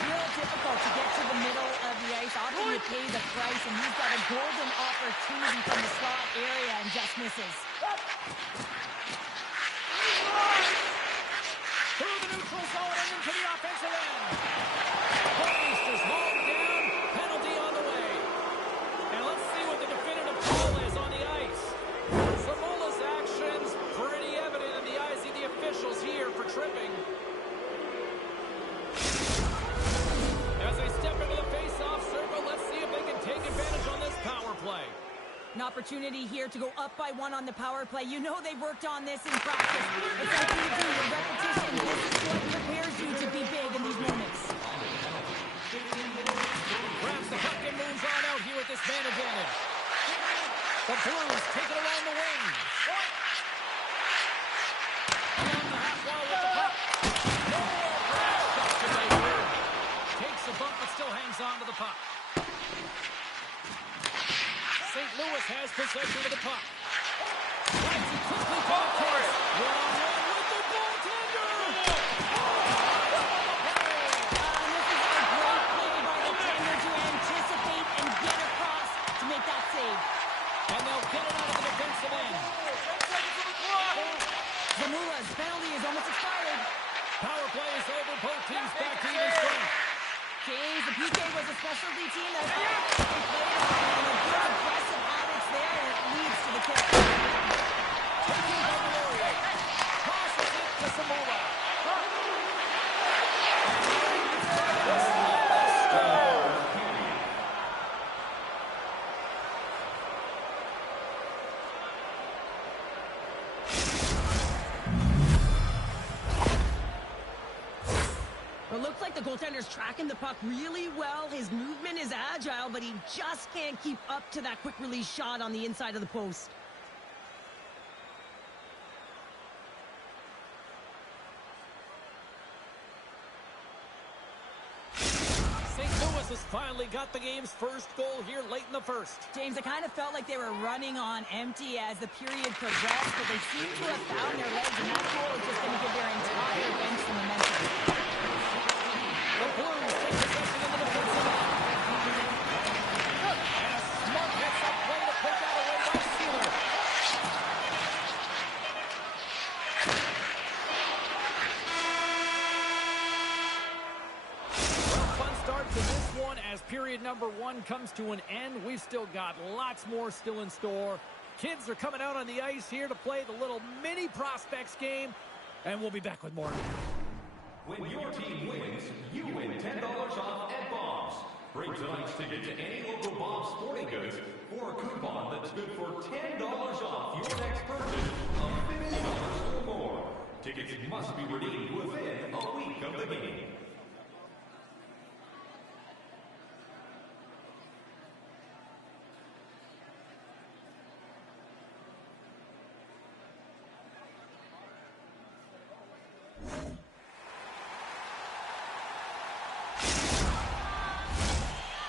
Real difficult to get to the middle of the ice. Often you pay the price, and he's got a golden opportunity from the slot area and just misses. Through the neutral zone and into the offensive end. Holmeister's hauled down. Penalty on the way. And let's see what the definitive call is on the ice. Zamola's actions pretty evident in the eyes of the officials here for tripping. As they step into the face-off circle, let's see if they can take advantage on this power play. An opportunity here to go up by one on the power play. You know they've worked on this in practice. It's like you do your repetition. This is what prepares you to be big in these moments. Grabs the puck and moves on out here with this man advantage. The Blues take it around the wing. Along the half wall with the puck. No shot to make through. Takes a bump but still hangs on to the puck. St. Louis has possession of the puck. Rides it quickly to the course. One-on-one with the goaltender. This is a great play by the tender to anticipate and get across to make that save. And they'll get it out of the defensive end. Zamula's penalty is almost expired. Power play is over. Both teams back to even strength. James, the PK was a specialty team that they played on a good aggressive habits there, and it leads to the kick. Taking by Laurier. Passes it to Samoa. It looks like the goaltender's tracking the puck really well. His movement is agile, but he just can't keep up to that quick release shot on the inside of the post. St. Louis has finally got the game's first goal here late in the first. James, it kind of felt like they were running on empty as the period progressed, but they seem to have found their legs, and that goal is just going to give their entire bench some momentum. The Blues take possession in the defensive As period number 1 comes to an end, we've still got lots more still in store. Kids are coming out on the ice here to play the little mini prospects game, and we'll be back with more. When your team wins, you win $10 off at Bob's. Bring tonight's ticket to any local Bob's Sporting Goods for a coupon that's good for $10 off your next purchase of $50 or more. Tickets must be redeemed within a week of the game.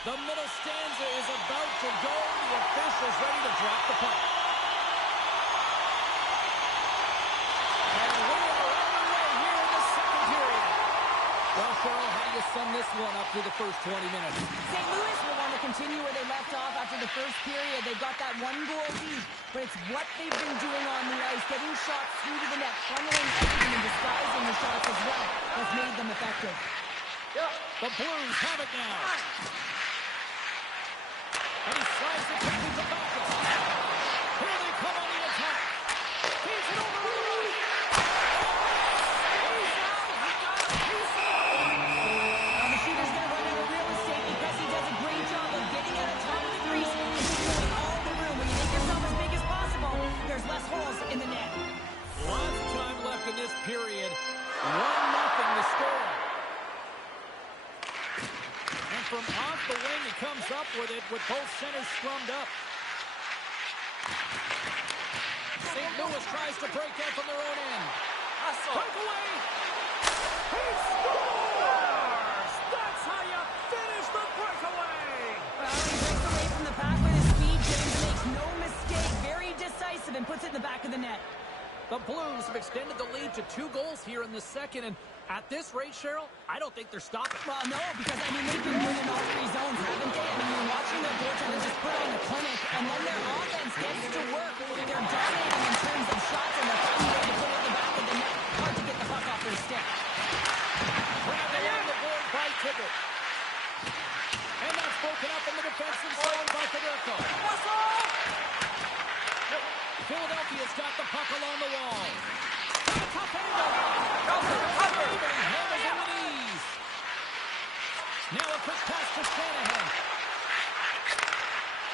The middle stanza is about to go. The official's ready to drop the puck. And we are underway here in the second period. Well, Cheryl, how do you sum this one up through the first 20 minutes? St. Louis will want to continue where they left off after the first period. They've got that 1-goal lead, but it's what they've been doing on the ice, getting shots through to the net, funneling everything and disguising the shots as well, that's made them effective. The Blues have it now. And he slides it quickly to Bacchus. Here they come on the attack. He's it over. Now the shooter's going to run out of real estate because he does a great job of getting out of top of the crease and taking away all the room. When you make yourself as big as possible, there's less holes in the net. Lots of time left in this period. 1-0 the score. And from off the wing, he comes up with it with both centers scrummed up. St. Louis tries to break out from their own end. Breakaway! He scores! That's how you finish the breakaway! Well, he breaks away from the pack with his speed. James makes no mistake. Very decisive and puts it in the back of the net. The Blues have extended the lead to 2 goals here in the second, and at this rate, Cheryl, I don't think they're stopping. Well, no, because, I mean, they've been winning all 3 zones, haven't they? I mean, you're watching their goaltender just put on the clinic, and when their offense gets to work, they're dominating in terms of shots, and they're finding a way to put it in the back of the net. Hard to get the puck off their stick. Grabbed along the board by Tippett. And that's broken up in the defensive zone by Federico. Philadelphia's got the puck along the wall. Tough angle. He handles it with ease. Now a quick pass to Shanahan.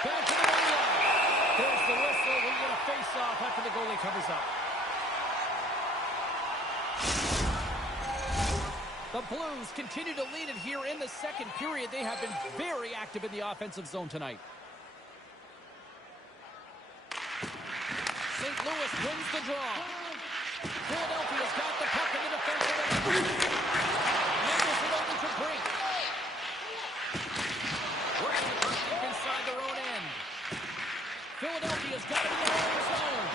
Back to the goalie. There's the whistle. We get a face-off after the goalie covers up. The Blues continue to lead it here in the second period. They have been very active in the offensive zone tonight. St. Louis wins the draw. Philadelphia's got the puck in the defensive end. Handles it over to Brink. Working the puck deep inside their own end. Philadelphia's got it in their own zone.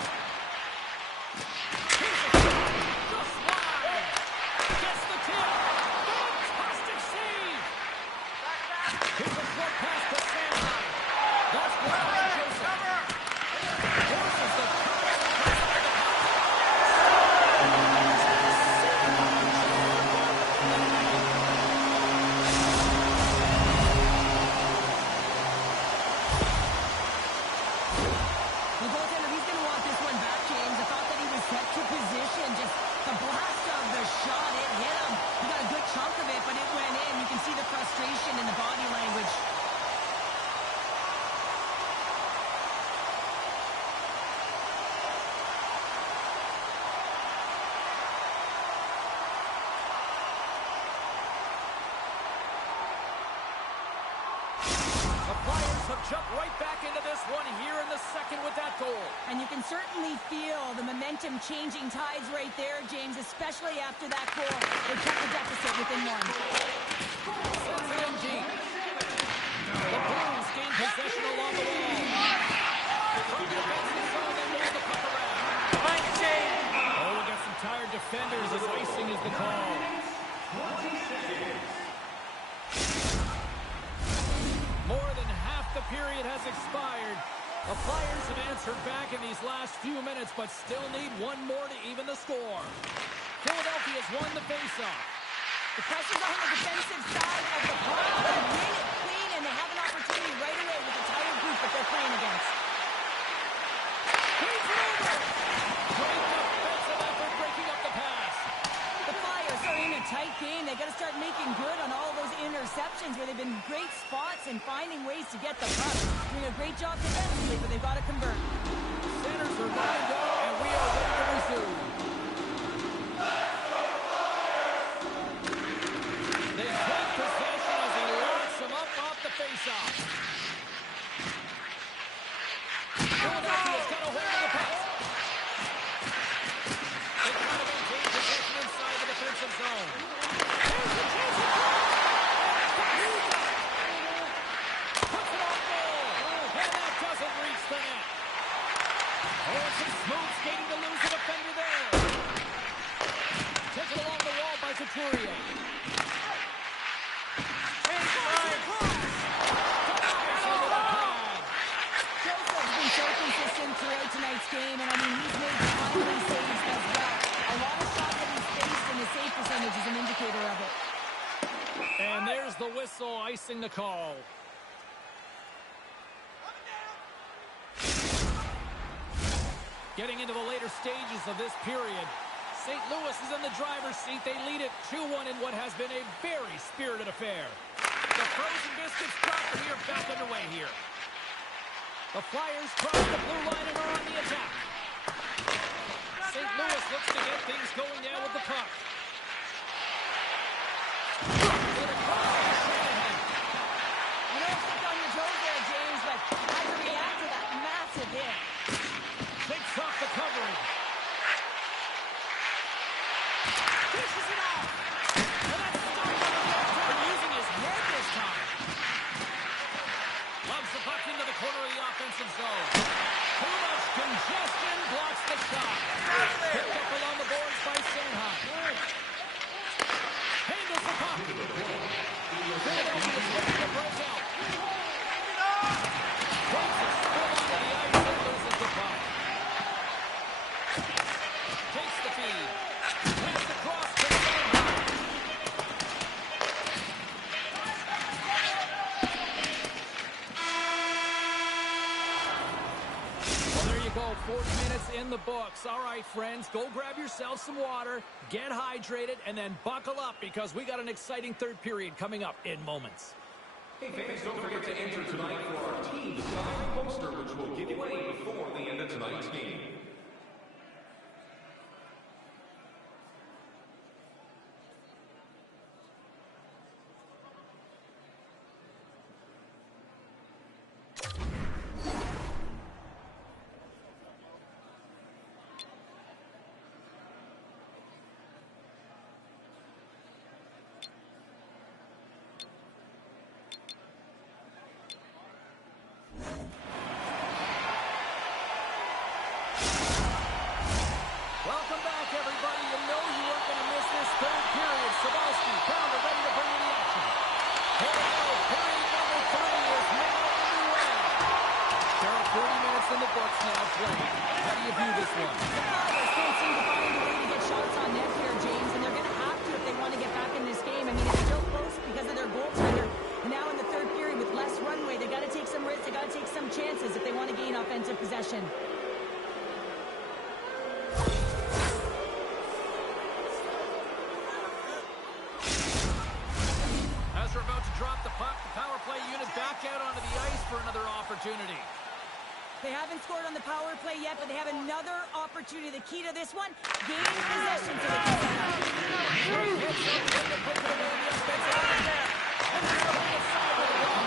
Here's a shot. Just wide. Gets the tip. Fantastic save. Here's a short pass to Sandberg. That's blocked by Joseph. Forces the frustration in the body language. The Flyers have jumped right back into this one here in the second with that goal. And you can certainly feel the momentum changing tides right there, James, especially after that goal. They kept the deficit within one. Sends it in deep. The Blues gain possession along the wall. From the defensive zone, they move the puck around. Oh, we got some tired defenders as icing is the call. 20 seconds. More than half the period has expired. The Flyers have answered back in these last few minutes, but still need one more to even the score. Philadelphia's won the faceoff. The pressure's on the defensive side of the puck. They win it clean and they have an opportunity right away with the tired group that they're playing against. He's over! Great defensive effort breaking up the pass. The Flyers are in a tight game. They got to start making good on all those interceptions where they've been great spots and finding ways to get the puck. Doing a great job defensively, but they've got to convert. Centers are lined up, and we are ready to resume. They take possession as he locks him up off the faceoff. Philadelphia's got a hold of the puck. They try to maintain possession inside the defensive zone. Here's the chance to throw. Puts it on goal, and that doesn't reach the net. Oh, some smooth skating to lose a defender there. Taken along the wall by Couturier. Joseph's been so consistent throughout tonight's game, and I mean, he's made timely saves as well. A lot of shots that he's faced, and his save percentage is an indicator of it. And there's the whistle icing the call. Getting into the later stages of this period, St. Louis is in the driver's seat. They lead it 2-1 in what has been a very spirited affair. The frozen biscuits drop, and we are back underway here. The Flyers cross the blue line and are on the attack. St. Louis looks to get things going now with the puck. I know it's on your toes there, James, but how do you react to that massive hit? Takes off the covering. Dishes it off. And that's stopped by the goaltender using his head this time. Loves the puck into the corner of the offensive zone. Too much congestion blocks the shot. Picked up along the boards by Sanheim. Handles the puck. Philadelphia is looking to break out. Takes a spill onto the ice and loses the puck. Takes the feed. Pass across to Sanheim. Well, there you go. 40 minutes in the books. All right, friends, go grab yourself some water, get hydrated, and then buckle up because we got an exciting third period coming up in moments. Hey fans, don't forget to enter tonight for our team style poster, which will give away before the end of tonight's game. Welcome back, everybody. You know you weren't going to miss this third period. Sabalski, Pounder ready to bring in the action. Here we go. Period number 3 is now underway. There are 40 minutes in the books now played. How do you view this one? The Flyers can't seem to find a way to get shots on net here, James, and they're going to have to if they want to get back in this game. I mean, it's still close because of their goaltender. Now in the third period with less runway, they got to take some risks. They got to take some chances if they want to gain offensive possession. As we're about to drop the puck, the power play unit back out onto the ice for another opportunity. They haven't scored on the power play yet, but they have another opportunity. The key to this one, gain possession so they can set up. Great hits up in the poke of the offensive end. And they're on the side of the wall.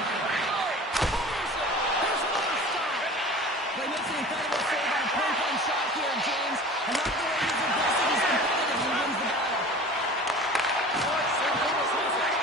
Fires it. There's another stop. Play makes an incredible save on a point-blank shot here, James. I love the way he's aggressive, he's competitive, and he wins the battle. St. Louis has it.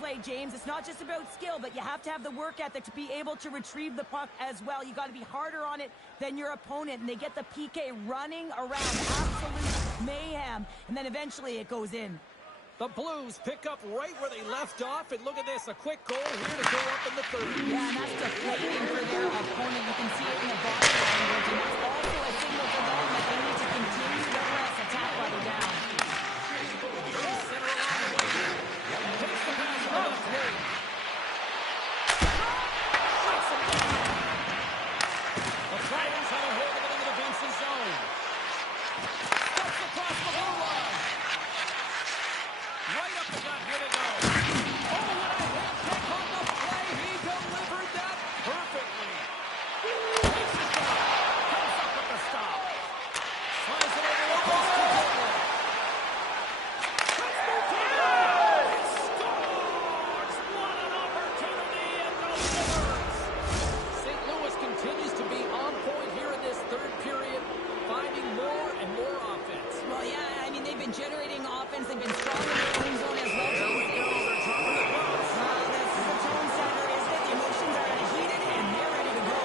play, James. It's not just about skill, but you have to have the work ethic to be able to retrieve the puck as well. You got to be harder on it than your opponent, and they get the PK running around. Absolute mayhem, and then eventually it goes in. The Blues pick up right where they left off, and look at this, a quick goal here to go up in the third. Yeah, and that's deflating for their opponent. You can see it in the body language, and that's also a signal to them that they need to continue to press attack while they're down. Center along the way. Takes the pass on the left wing. Shuts him down. The Flyers have a hold of it in the defensive zone. Steps across the blue line. Right up the gut, here they go. Oh, what a hit kick on the play. He delivered that perfectly. Takes the shot. Comes up with the stop. Slides it over the post to Adrian. Cuts the goal. He scores. What an opportunity and delivers. St. Louis continues to be on point here in this third period, finding more and more offense. Well, yeah, I mean, they've been generating offense. They've been strong in their own zone as well. Here we go. They're dropping the gloves. This is the tone setter, isn't it? The emotions are heated, and they're ready to go.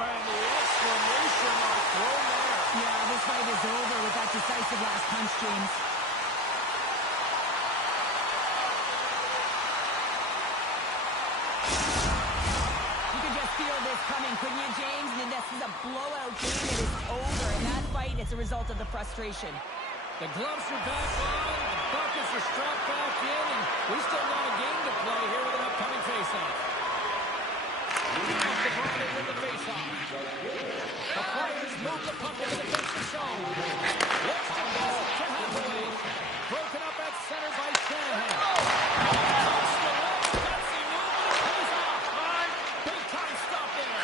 And the exclamation mark thrown there. Yeah, this fight is over with that decisive last punch, James. You could just feel this coming, couldn't you, James? I mean, this is a blowout game. It is over, and that fight, it's a result of the frustration. The gloves are back on, the buckets are strapped back in, and we still got a game to play here with an upcoming face-off. Off the ball, they win the face-off. The Flyers move the puck into the defensive zone. Let's to pass it to Hathaway. Broken up at center by Shanahan. Touch the legs, gutsy move, and it pays off. Big time stop there.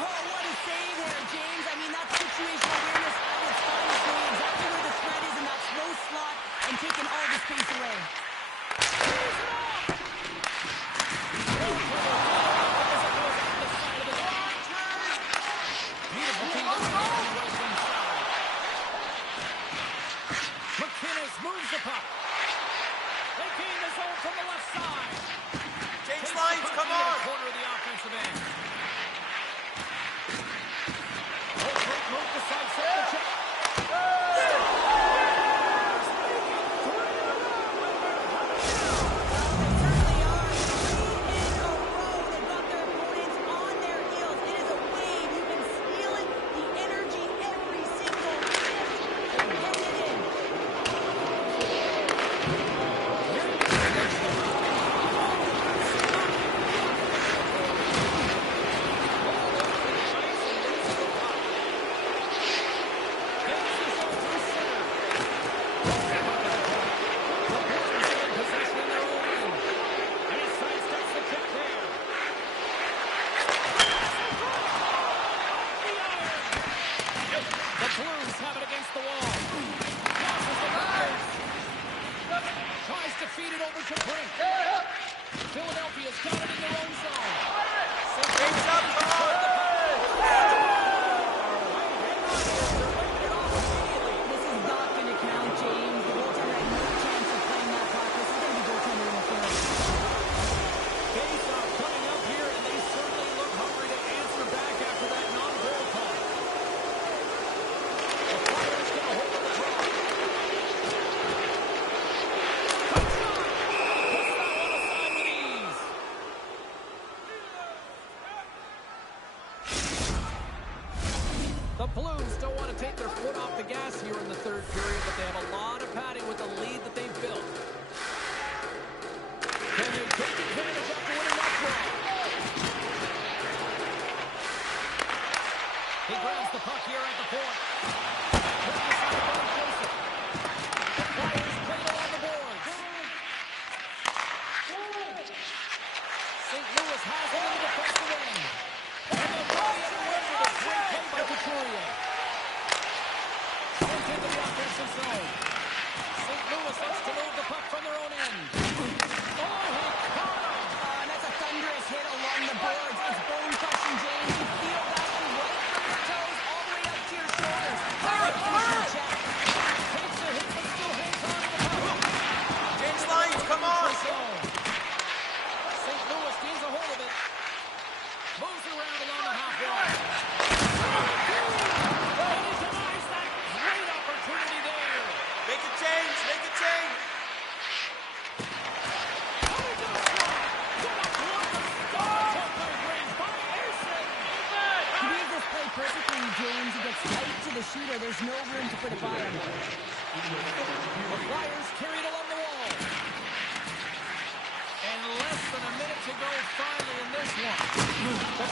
Oh, what a save there, James. I mean, that's situational awareness at its finest, knowing exactly where the threat is in that slow slot and taking all the space away. McInnes moves the puck. They gain the zone from the left side. Change Takes the lines, puck come into the on. corner of the offensive end. Oh, quick move to sidestep the check. Certainly are. 3 in a row. They've got their opponents on their heels. It is a wave. You can feel it. The energy every single shift. They're getting it in. Blues have it against the wall. Crosses the line. Tries to feed it over to Brink. Philadelphia's got it in their own zone. Change up, come on. This is not going to count, James. The goaltender had no chance of playing that puck. This is going to be goaltender interference. Face-off coming up here, and they certainly look hungry to answer back after that non-goal call. The Flyers get a hold of the draw. Puts that one aside with ease. The Blues don't want to take their foot off the gas here in the third period, but they have a lot of padding with the lead that they've built. Can they take advantage after winning that draw? He grabs the puck here at the point. Puts the side by Joseph. The Flyers cradle on the boards. St. Louis has it in the defensive end. And the body of the winner with a great play by Couturier. Sent into the offensive zone. St. Louis looks to move the puck from their own end. Oh, he caught him! And that's a thunderous hit along the boards. It's bone-crushing, James. You feel that one right from your toes all the way up to your shoulders. Check. Takes a hit, but still hangs on to the puck. Change lines, come on. St. Louis gains a hold of it. Moves around along the half wall. And he denies that great opportunity there. Make a change, make a change. He reads this play perfectly, James. He gets tight to the shooter. There's no room to put it by him. The Flyers carried along the wall. And less than a minute to go finally in this one. The